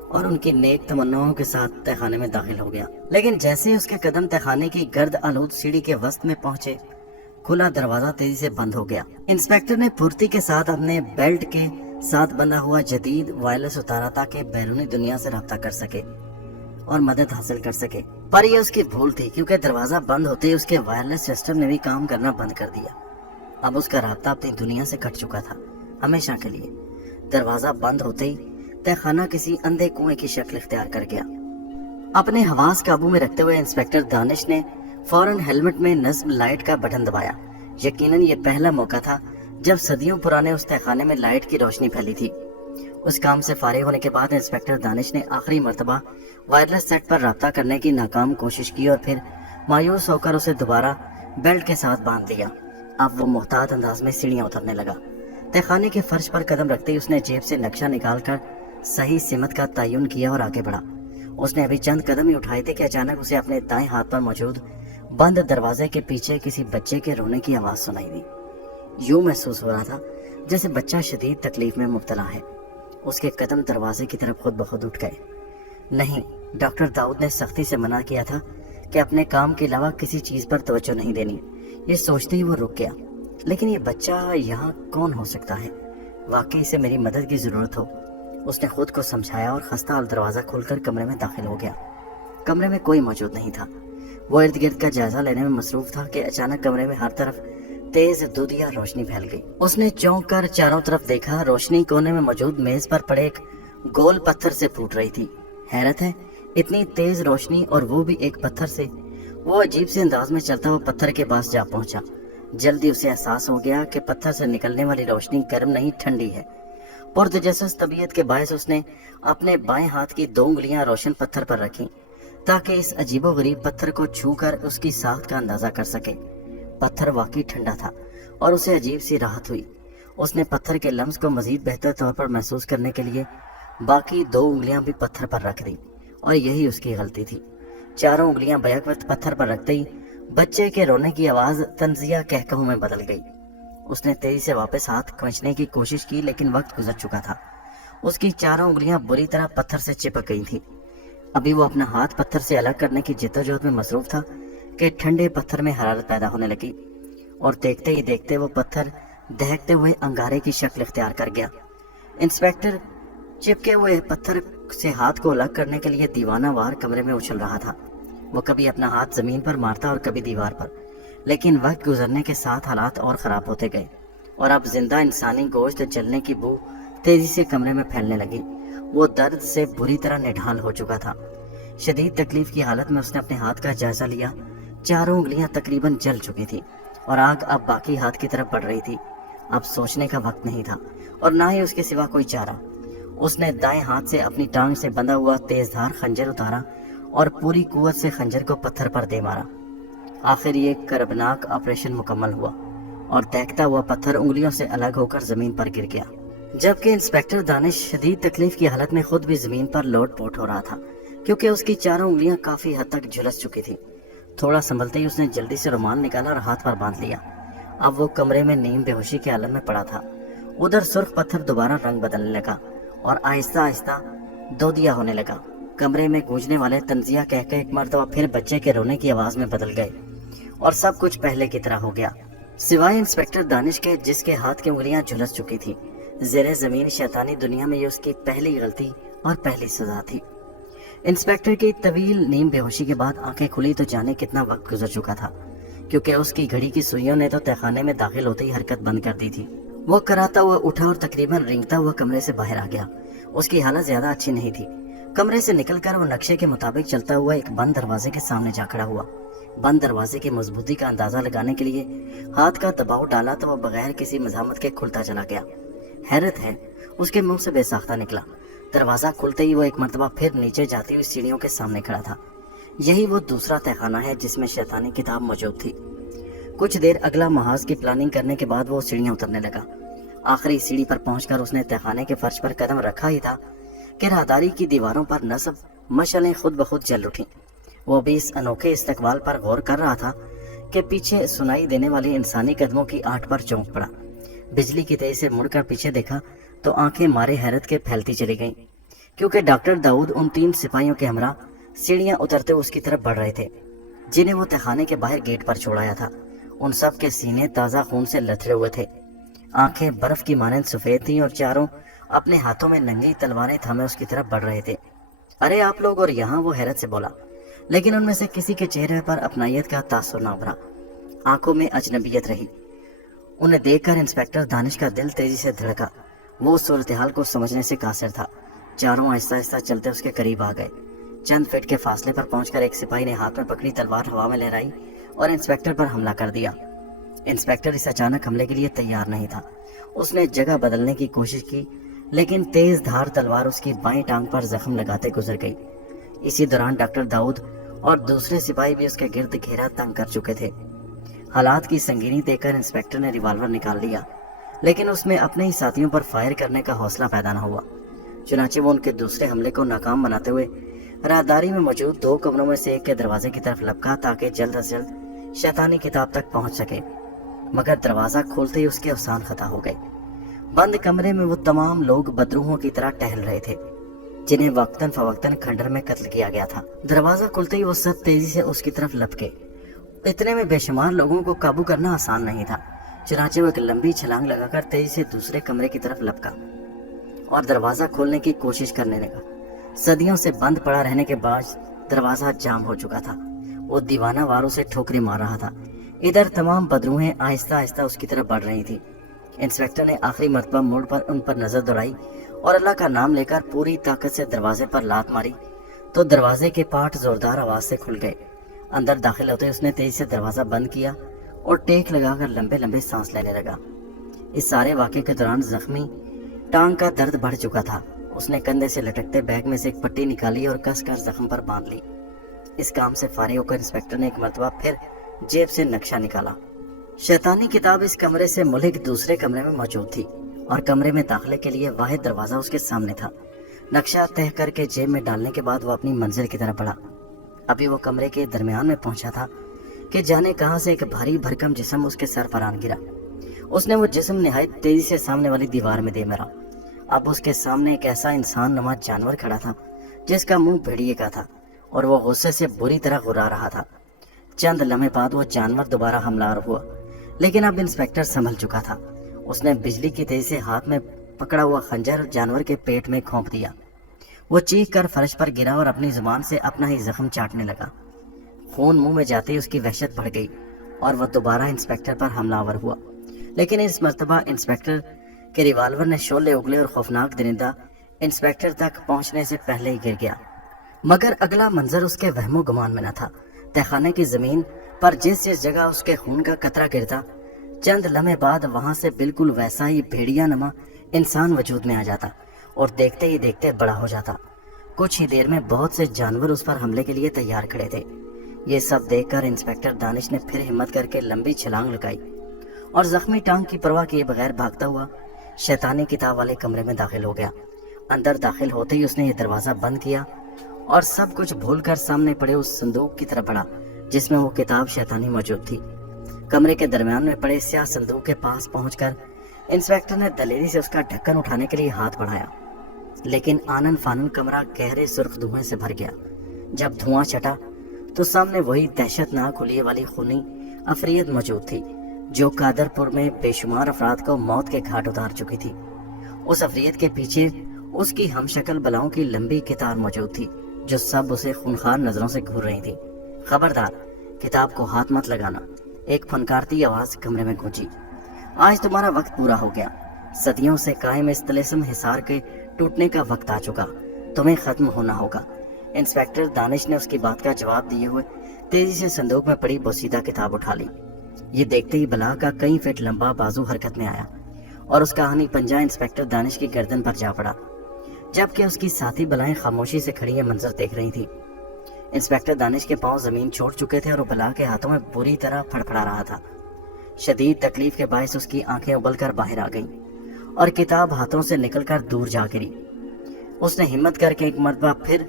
اور ان کی نیک تمناؤں کے ساتھ تہہ خانے میں داخل ہو گیا۔ لیکن جیسے ہی اس کے قدم تہہ خانے کی گرد آلود سیڑھی کے وسط میں پہنچے، کھلا دروازہ تیزی سے بند ہو گیا۔ انسپیکٹر نے پھرتی کے ساتھ اپنے بیلٹ کے ساتھ بندھا ہوا جدید وائرلیس اتارا تاکہ بیرونی دنیا سے رابطہ کر سکے اور مدد حاصل کر سکے، پر یہ اس کی بھول تھی کیونکہ دروازہ بند ہوتے ہی اس کے وائرلیس سسٹم نے بھی کام کرنا بند کر دیا۔ اب اس کا رابطہ اپنی دنیا سے کٹ چکا تھا، ہمیشہ کے لیے۔ دروازہ بند ہوتے ہی تہہ خانہ کسی اندھے کنویں کی شکل اختیار کر گیا۔ اپنے حواس قابو میں رکھتے ہوئے انسپیکٹر دانش نے فوراً ہیلمٹ میں نصب لائٹ کا بٹن دبایا۔ یقیناً یہ پہلا موقع تھا جب صدیوں پرانے اس تہہ خانے میں لائٹ کی روشنی پھیلی تھی۔ اس کام سے فارغ ہونے کے بعد انسپیکٹر دانش نے آخری مرتبہ وائرلیس سیٹ پر رابطہ کرنے کی ناکام کوشش کی اور پھر مایوس ہو کر اسے دوبارہ بیلٹ کے ساتھ باندھ دیا۔ اب وہ محتاط انداز میں سیڑھیاں اترنے لگا۔ تہہ خانے کے فرش پر قدم رکھتے ہی اس نے جیب سے نقشہ نکال کر صحیح سمت کا تعین کیا اور آگے بڑھا۔ اس نے ابھی چند قدم ہی اٹھائے تھے کہ اچانک اسے اپنے دائیں ہاتھ پر موجود بند دروازے کے پیچھے کسی بچے کے رونے کی آواز سنائی دی۔ یوں محسوس ہو رہا تھا جیسے بچہ شدید تکلیف میں مبتلا ہے۔ اس کے قدم دروازے کی طرف خود بخود اٹھ گئے۔ نہیں، ڈاکٹر داؤد نے سختی سے منع کیا تھا کہ اپنے کام کے علاوہ کسی چیز پر توجہ نہیں دینی۔ یہ سوچتے ہی وہ رک گیا، لیکن یہ بچہ یہاں کون ہو سکتا ہے؟ واقعی اسے میری مدد کی ضرورت ہو، اس نے خود کو سمجھایا اور خستہ حال دروازہ کھول کر کمرے میں داخل ہو گیا۔ कमरे में कोई मौजूद नहीं था। वो इर्द गिर्द का जायजा लेने में मसरूफ था कि अचानक कमरे में हर तरफ तेज दुधिया रोशनी फैल गई। उसने चौंक कर चारों तरफ देखा। रोशनी कोने में मौजूद मेज पर पड़े एक गोल पत्थर से फूट रही थी। हैरत है, इतनी तेज रोशनी और वो भी एक पत्थर से। वो अजीब से अंदाज में चलता हुआ पत्थर के पास जा पहुंचा। जल्दी उसे एहसास हो गया कि पत्थर से निकलने वाली रोशनी गर्म नहीं, ठंडी है। पुरतजस्सुस तबीयत के बायस उसने अपने बाएं हाथ की 2 उंगलियां रोशन पत्थर पर रखी ताकि इस अजीबोगरीब पत्थर को छूकर उसकी साख्त का अंदाजा कर सके। पत्थर वाकई ठंडा था और उसे अजीब सी राहत हुई। उसने पत्थर के लम्स को मजीद बेहतर तौर पर महसूस करने के लिए बाकी 2 उंगलियां भी पत्थर पर रख दी और यही उसकी गलती थी। चारों उंगलियां बैक वक्त पत्थर पर रखते ही बच्चे के रोने की आवाज तंजिया कहकहों में बदल गई। उसने तेजी से वापस हाथ खींचने की कोशिश की, लेकिन वक्त गुजर चुका था। उसकी चारों उंगलियां बुरी तरह पत्थर से चिपक गई थी। अभी वो अपना हाथ पत्थर से अलग करने की जिद्दोजहद में मसरूफ था कि ठंडे पत्थर में हरारत पैदा होने लगी और देखते ही देखते वो पत्थर दहकते हुए अंगारे की शक्ल इख्तियार कर गया। इंस्पेक्टर चिपके हुए पत्थर से हाथ को अलग करने के लिए दीवानावार कमरे में उछल रहा था। वो कभी अपना हाथ जमीन पर मारता और कभी दीवार पर, लेकिन वक्त गुजरने के साथ हालात और ख़राब होते गए और अब जिंदा इंसानी गोश्त जलने की बू तेजी से कमरे में फैलने लगी। वो दर्द से बुरी तरह निढाल हो चुका था। शदीद तकलीफ की हालत में उसने अपने हाथ का जायजा लिया। चारों उंगलियां तकरीबन जल चुकी थी और आग अब बाकी हाथ की तरफ बढ़ रही थी। अब सोचने का वक्त नहीं था और ना ही उसके सिवा कोई चारा। उसने दाएं हाथ से अपनी टांग से बंधा हुआ तेजधार खंजर उतारा और पूरी कुव्वत से खंजर को पत्थर पर दे मारा। आखिर ये कर्बनाक ऑपरेशन मुकम्मल हुआ और दहकता हुआ पत्थर उंगलियों से अलग होकर जमीन पर गिर गया, जबकि इंस्पेक्टर दानिश शदीद तकलीफ की हालत में खुद भी जमीन पर लोट पोट हो रहा था क्योंकि उसकी चारों उंगलियां काफी हद तक झुलस चुकी थी। थोड़ा संभलते ही उसने जल्दी से रुमाल निकाला और हाथ पर बांध लिया। अब वो कमरे में नीम बेहोशी के आलम में पड़ा था। उधर सुर्ख पत्थर दोबारा रंग बदलने लगा और आहिस्ता आहिस्ता दोदिया होने लगा। कमरे में गूंजने वाले तंजिया कह के एक मर्तबा फिर बच्चे के रोने की आवाज में बदल गए और सब कुछ पहले की तरह हो गया, सिवाय इंस्पेक्टर दानिश के जिसके हाथ की उंगलियां झुलस चुकी थी। ज़ेरे ज़मीन शैतानी दुनिया में ये उसकी पहली गलती और पहली सजा थी। इंस्पेक्टर की तवील नीम बेहोशी के बाद आंखें खुली तो जाने कितना वक्त गुजर चुका था, क्योंकि उसकी घड़ी की सुइयों ने तो तहखाने में दाखिल होते ही हरकत बंद कर दी थी। वो कराता हुआ उठा और तकरीबन रेंगता हुआ कमरे से बाहर आ गया। उसकी हालत ज्यादा अच्छी नहीं थी। कमरे से निकलकर वो नक्शे के मुताबिक चलता हुआ एक बंद दरवाजे के सामने जा खड़ा हुआ। बंद दरवाजे की मजबूती का अंदाजा लगाने के लिए हाथ का दबाव डाला तो वो बगैर किसी मजामत के खुलता चला गया। हैरत है, उसके मुंह से बेसाख्ता निकला। दरवाजा खुलते ही वो एक मर्तबा फिर नीचे जाती हुई सीढ़ियों के सामने खड़ा था। यही वो दूसरा तहखाना है जिसमें शैतानी किताब मौजूद थी। कुछ देर अगला महाज की प्लानिंग करने के बाद वो सीढ़ियां उतरने लगा। आखिरी सीढ़ी पर पहुंचकर उसने तहखाने के फर्श पर कदम रखा ही था कि राहदारी की दीवारों पर नस्ब मशलें खुद ब खुद जल उठी। वो भी इस अनोखे इस्तकबाल पर गौर कर रहा था कि पीछे सुनाई देने वाली इंसानी कदमों की आहट पर चौंक पड़ा। बिजली की तेजी से मुड़कर पीछे देखा तो आंखें मारे हैरत के फैलती चली गईं, क्योंकि डॉक्टर दाऊद उन 3 सिपाहियों के हमरा सीढ़ियां उतरते उसकी तरफ बढ़ रहे थे, जिन्हें वो तहखाने के बाहर गेट पर छोड़ाया था। उन सब के सीने ताज़ा खून से लथड़े हुए थे, आंखें बर्फ की मानंद सफ़ेद थीं और चारों अपने हाथों में नंगी तलवारें थामे उसकी तरफ बढ़ रहे थे। अरे आप लोग, और यहाँ वो हैरत से बोला, लेकिन उनमें से किसी के चेहरे पर अपनायत का तासुर ना उभरा, आंखों में अजनबियत रही। उन्हें देखकर इंस्पेक्टर दानिश का दिल तेजी से धड़का। वो उस सूरत-ए-हाल को समझने से कासिर था। चारों आहिस्ता आहिस्ता चलते उसके करीब आ गए। चंद फीट के फासले पर पहुंचकर एक सिपाही ने हाथ में पकड़ी तलवार हवा में लहराई और इंस्पेक्टर पर हमला कर दिया। इंस्पेक्टर इस अचानक हमले के लिए तैयार नहीं था। उसने जगह बदलने की कोशिश की, लेकिन तेज धार तलवार उसकी बाईं टांग पर जख्म लगाते गुजर गई। इसी दौरान डॉक्टर दाऊद और दूसरे सिपाही भी उसके गिर्द घेरा तंग कर चुके थे। हालात की संगीनी देखकर इंस्पेक्टर ने रिवॉल्वर निकाल लिया, लेकिन उसमें अपने ही साथियों पर फायर करने का हौसला पैदा न हुआ। चुनाचे वो उनके दूसरे हमले को नाकाम बनाते हुए राहदारी में मौजूद 2 कमरों में से एक के दरवाजे की तरफ लपका ताकि जल्द से जल्द शैतानी किताब तक पहुंच सके, मगर दरवाजा खोलते ही उसके अवसान खता हो गए। बंद कमरे में वो तमाम लोग बदरूहों की तरह टहल रहे थे, जिन्हें वक्तन फवक्तन खंडर में कत्ल किया गया था। दरवाजा खुलते ही वो सब तेजी से उसकी तरफ लपके। इतने में बेशुमार लोगों को काबू करना आसान नहीं था। चुनाचे वो एक लंबी छलांग लगाकर तेजी से दूसरे कमरे की तरफ लपका और दरवाजा खोलने की कोशिश करने लगा। सदियों से बंद पड़ा रहने के बाद दरवाजा जाम हो चुका था। वो दीवाना वारों से ठोकरें मार रहा था। इधर तमाम बदरूहें आहिस्ता आहिस्ता उसकी तरफ बढ़ रही थी। इंस्पेक्टर ने आखिरी मर्तबा मोड़ पर उन पर नजर दौड़ाई और अल्लाह का नाम लेकर पूरी ताकत से दरवाजे पर लात मारी तो दरवाजे के पार्ट जोरदार आवाज से खुल गए। अंदर दाखिल होते उसने तेजी से दरवाजा बंद किया और टेक लगाकर लंबे लंबे सांस लेने लगा। इस सारे वाक़े के दौरान जख्मी टांग का दर्द बढ़ चुका था। उसने कंधे से लटकते बैग में से एक पट्टी निकाली और कसकर जख्म पर बांध ली। इस काम से फारिग होकर इंस्पेक्टर ने एक मर्तबा फिर जेब से नक्शा निकाला। शैतानी किताब इस कमरे से मुल्क दूसरे कमरे में मौजूद थी और कमरे में दाखिले के लिए वाहिद दरवाजा उसके सामने था। नक्शा तय करके जेब में डालने के बाद वो अपनी मंजिल की तरफ बढ़ा। अभी वो कमरे के दरमियान में पहुंचा था कि जाने कहां से एक भारी भरकम जिस्म उसके सर पर आन गिरा। उसने वो जिस्म निहायत तेजी से सामने वाली दीवार में दे मारा। अब उसके सामने एक ऐसा इंसान नुमा जानवर खड़ा था जिसका मुंह भेड़िए का था और वो गुस्से से बुरी तरह गुर्रा रहा था। चंद लम्हे बाद वो जानवर दोबारा हमलावर हुआ, लेकिन अब इंस्पेक्टर संभल चुका था। उसने बिजली की तेजी से हाथ में पकड़ा हुआ खंजर जानवर के पेट में घोंप दिया। वो चीख कर फर्श पर गिरा और अपनी जुबान से अपना ही जख्म चाटने लगा। खून मुंह में जाते ही उसकी वहशत बढ़ गई और वह दोबारा इंस्पेक्टर पर हमलावर हुआ, लेकिन इस मर्तबा इंस्पेक्टर के रिवाल्वर ने शोले उगले और खौफनाक दरिंदा इंस्पेक्टर तक पहुंचने से पहले ही गिर गया। मगर अगला मंजर उसके वहमो गुमान में न था। तहखाने की जमीन पर जिस जिस जगह उसके खून का कतरा गिरता, चंद लम्हे बाद वहां से बिल्कुल वैसा ही भेड़िया नमा इंसान वजूद में आ जाता और देखते ही देखते बड़ा हो जाता। कुछ ही देर में बहुत से जानवर उस पर हमले के लिए तैयार खड़े थे। ये सब देखकर इंस्पेक्टर दानिश ने फिर हिम्मत करके लंबी छलांग लगाई और जख्मी टांग की परवाह किए बगैर भागता हुआ शैतानी किताब वाले कमरे में दाखिल हो गया। अंदर दाखिल होते ही उसने ये दरवाजा बंद किया और सब कुछ भूलकर सामने पड़े उस संदूक की तरफ बढ़ा जिसमें वो किताब शैतानी मौजूद थी। कमरे के दरमियान में पड़े स्याह संदूक के पास पहुंचकर इंस्पेक्टर ने दलेरी से उसका ढक्कन उठाने के लिए हाथ बढ़ाया, लेकिन आनन फानन कमरा गहरे सुर्ख धुएं से भर गया। जब धुआं छटा तो सामने वही दहशतनाक हुलिये वाली खूनी अफरीत मौजूद थी जो कादरपुर में बेशुमार अफराद को मौत के घाट उतार चुकी थी। उस अफरीत के पीछे उसकी हमशक्ल बलाओं की लंबी किताब मौजूद थी जो सब उसे खूनखार नजरों से घूर रही थी। खबरदार, किताब को हाथ मत लगाना, एक फनकारती आवाज कमरे में गूंजी। आज तुम्हारा वक्त पूरा हो गया। सदियों से कायम इस तिलिस्म हिसार के टूटने का वक्त आ चुका। तुम्हें खत्म होना होगा। इंस्पेक्टर दानिश ने उसकी बात का जवाब दिए हुए तेजी से संदूक में पड़ी बोसीदा किताब उठा ली। ये देखते ही बला का कई फीट लंबा बाजू हरकत में आया और उसका हनी पंजा इंस्पेक्टर दानिश की गर्दन पर जा पड़ा, जबकि उसकी साथी बलाएं खामोशी से खड़ी ये मंजर देख रही थी। इंस्पेक्टर दानिश के पांव जमीन छोड़ चुके थे और वो बला के हाथों में बुरी तरह फड़फड़ा रहा था। शदीद तकलीफ के बायस उसकी आंखें उबल कर बाहर आ गईं और किताब हाथों से निकलकर दूर जा गिरी। उसने हिम्मत करके एक मर्तबा फिर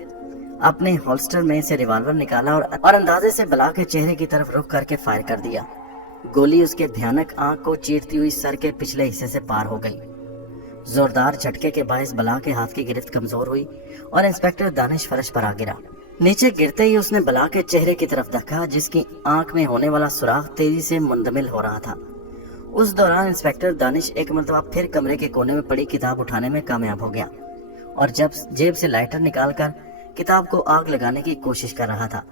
अपने होल्स्टर में से रिवाल्वर निकाला और अंदाजे से बला के चेहरे की तरफ रुख करके फायर कर दिया। गोली उसके भयानक आंख को चीरती हुई सर के पिछले हिस्से से पार हो गई। जोरदार झटके के बायस बला के हाथ की गिरफ्त कमजोर हुई और इंस्पेक्टर दानिश फर्श पर आ गिरा। नीचे गिरते ही उसने बला के चेहरे की तरफ देखा जिसकी आंख में होने वाला सुराख तेजी से मुंदमिल हो रहा था। उस दौरान इंस्पेक्टर दानिश एक मरतबा फिर कमरे के कोने में पड़ी किताब उठाने में कामयाब हो गया और जब जेब से लाइटर निकालकर किताब को आग लगाने की कोशिश कर रहा था,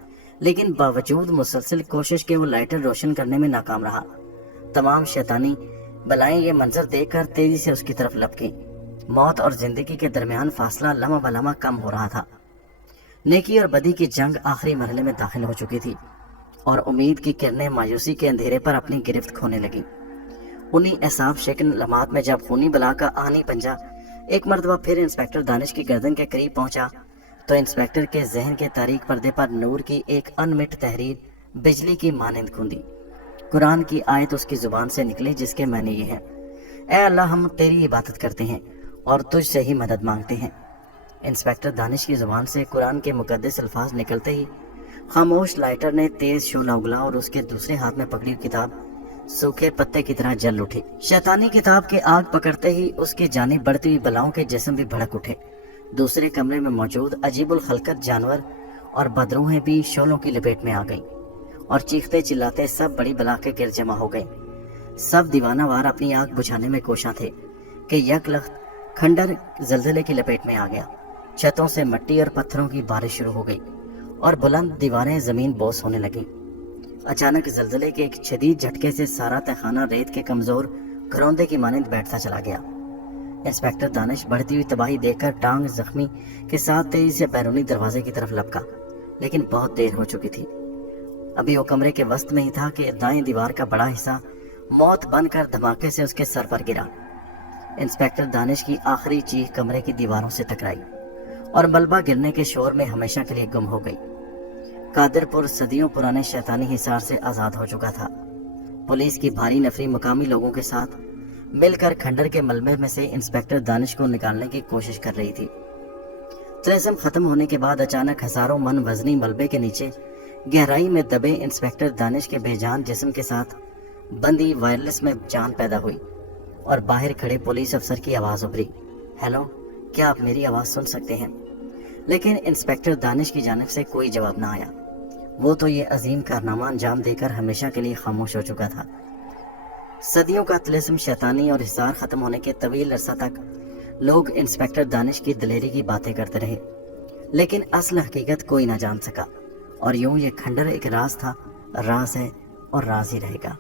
लेकिन बावजूद मुसलसल कोशिश के वो लाइटर रोशन करने में नाकाम रहा। तमाम शैतानी बलाएं ये मंजर देखकर तेजी से उसकी तरफ लपकी। मौत और जिंदगी के दरमियान फासला लम्हा बलम्हा कम हो रहा था। नेकी और बदी की जंग आखिरी मरहले में दाखिल हो चुकी थी और उम्मीद की किरणें मायूसी के अंधेरे पर अपनी गिरफ्त खोने लगी। उन्हीं एहसाब शिकन लम्हात में जब खूनी बला का आनी पंजा एक मरतबा फिर इंस्पेक्टर दानिश की गर्दन के करीब पहुंचा तो इंस्पेक्टर के जहन के तारीक पर्दे पर नूर की एक अनमिट तहरीर बिजली की मानंद गूंजी। कुरान की आयत उसकी जुबान से निकली जिसके माने ये हैं, ऐ अल्लाह, हम तेरी इबादत करते हैं और तुझसे ही मदद मांगते हैं। इंस्पेक्टर दानिश की जुबान से कुरान के मुकद्दस अल्फाज निकलते ही खामोश लाइटर ने तेज शोला उगला और उसके दूसरे हाथ में पकड़ी किताब सूखे पत्ते की तरह जल उठी। शैतानी किताब के आग पकड़ते ही उसकी जानिब बढ़ती हुई बलाओं के जिस्म भी भड़क उठे। दूसरे कमरे में मौजूद अजीबुल खलकत जानवर और बदरूहें भी शोलों की लपेट में आ गईं और चीखते चिल्लाते सब बड़ी बला के गिर जमा हो गए। सब दीवानावार अपनी आग बुझाने में कोशा थे कि यकलख्त खंडर जलजले की लपेट में आ गया। छतों से मिट्टी और पत्थरों की बारिश शुरू हो गई اور بلند دیواریں زمین بوس ہونے لگیں۔ اچانک زلزلے کے ایک شدید جھٹکے سے سارا تہخانہ ریت کے کمزور گھروندے کی مانند بیٹھتا چلا گیا۔ انسپکٹر دانش بڑھتی ہوئی تباہی دیکھ کر ٹانگ زخمی کے ساتھ تیزی سے بیرونی دروازے کی طرف لپکا، لیکن بہت دیر ہو چکی تھی۔ ابھی وہ کمرے کے وسط میں ہی تھا کہ دائیں دیوار کا بڑا حصہ موت بن کر دھماکے سے اس کے سر پر گرا۔ انسپکٹر دانش کی آخری چیخ کمرے کی دیواروں سے ٹکرائی اور ملبہ گرنے کے شور میں ہمیشہ کے لیے گم ہو گئی۔ قادر پور صدیوں پرانے شیطانی حصار سے آزاد ہو چکا تھا۔ پولیس کی بھاری نفری مقامی لوگوں کے ساتھ مل کر کھنڈر کے ملبے میں سے انسپکٹر دانش کو نکالنے کی کوشش کر رہی تھی۔ طلسم ختم ہونے کے بعد اچانک ہزاروں من وزنی ملبے کے نیچے گہرائی میں دبے انسپکٹر دانش کے بے جان جسم کے ساتھ بندی وائرلیس میں جان پیدا ہوئی اور باہر کھڑے پولیس افسر کی آواز ابھری، ہیلو، کیا آپ میری آواز سن سکتے ہیں؟ لیکن انسپکٹر دانش کی جانب سے کوئی جواب نہ آیا۔ وہ تو یہ عظیم کارنامہ انجام دے کر ہمیشہ کے لیے خاموش ہو چکا تھا۔ صدیوں کا طلسم شیطانی اور حصار ختم ہونے کے طویل عرصہ تک لوگ انسپکٹر دانش کی دلیری کی باتیں کرتے رہے، لیکن اصل حقیقت کوئی نہ جان سکا، اور یوں یہ کھنڈر ایک راز تھا، راز ہے اور راز ہی رہے گا۔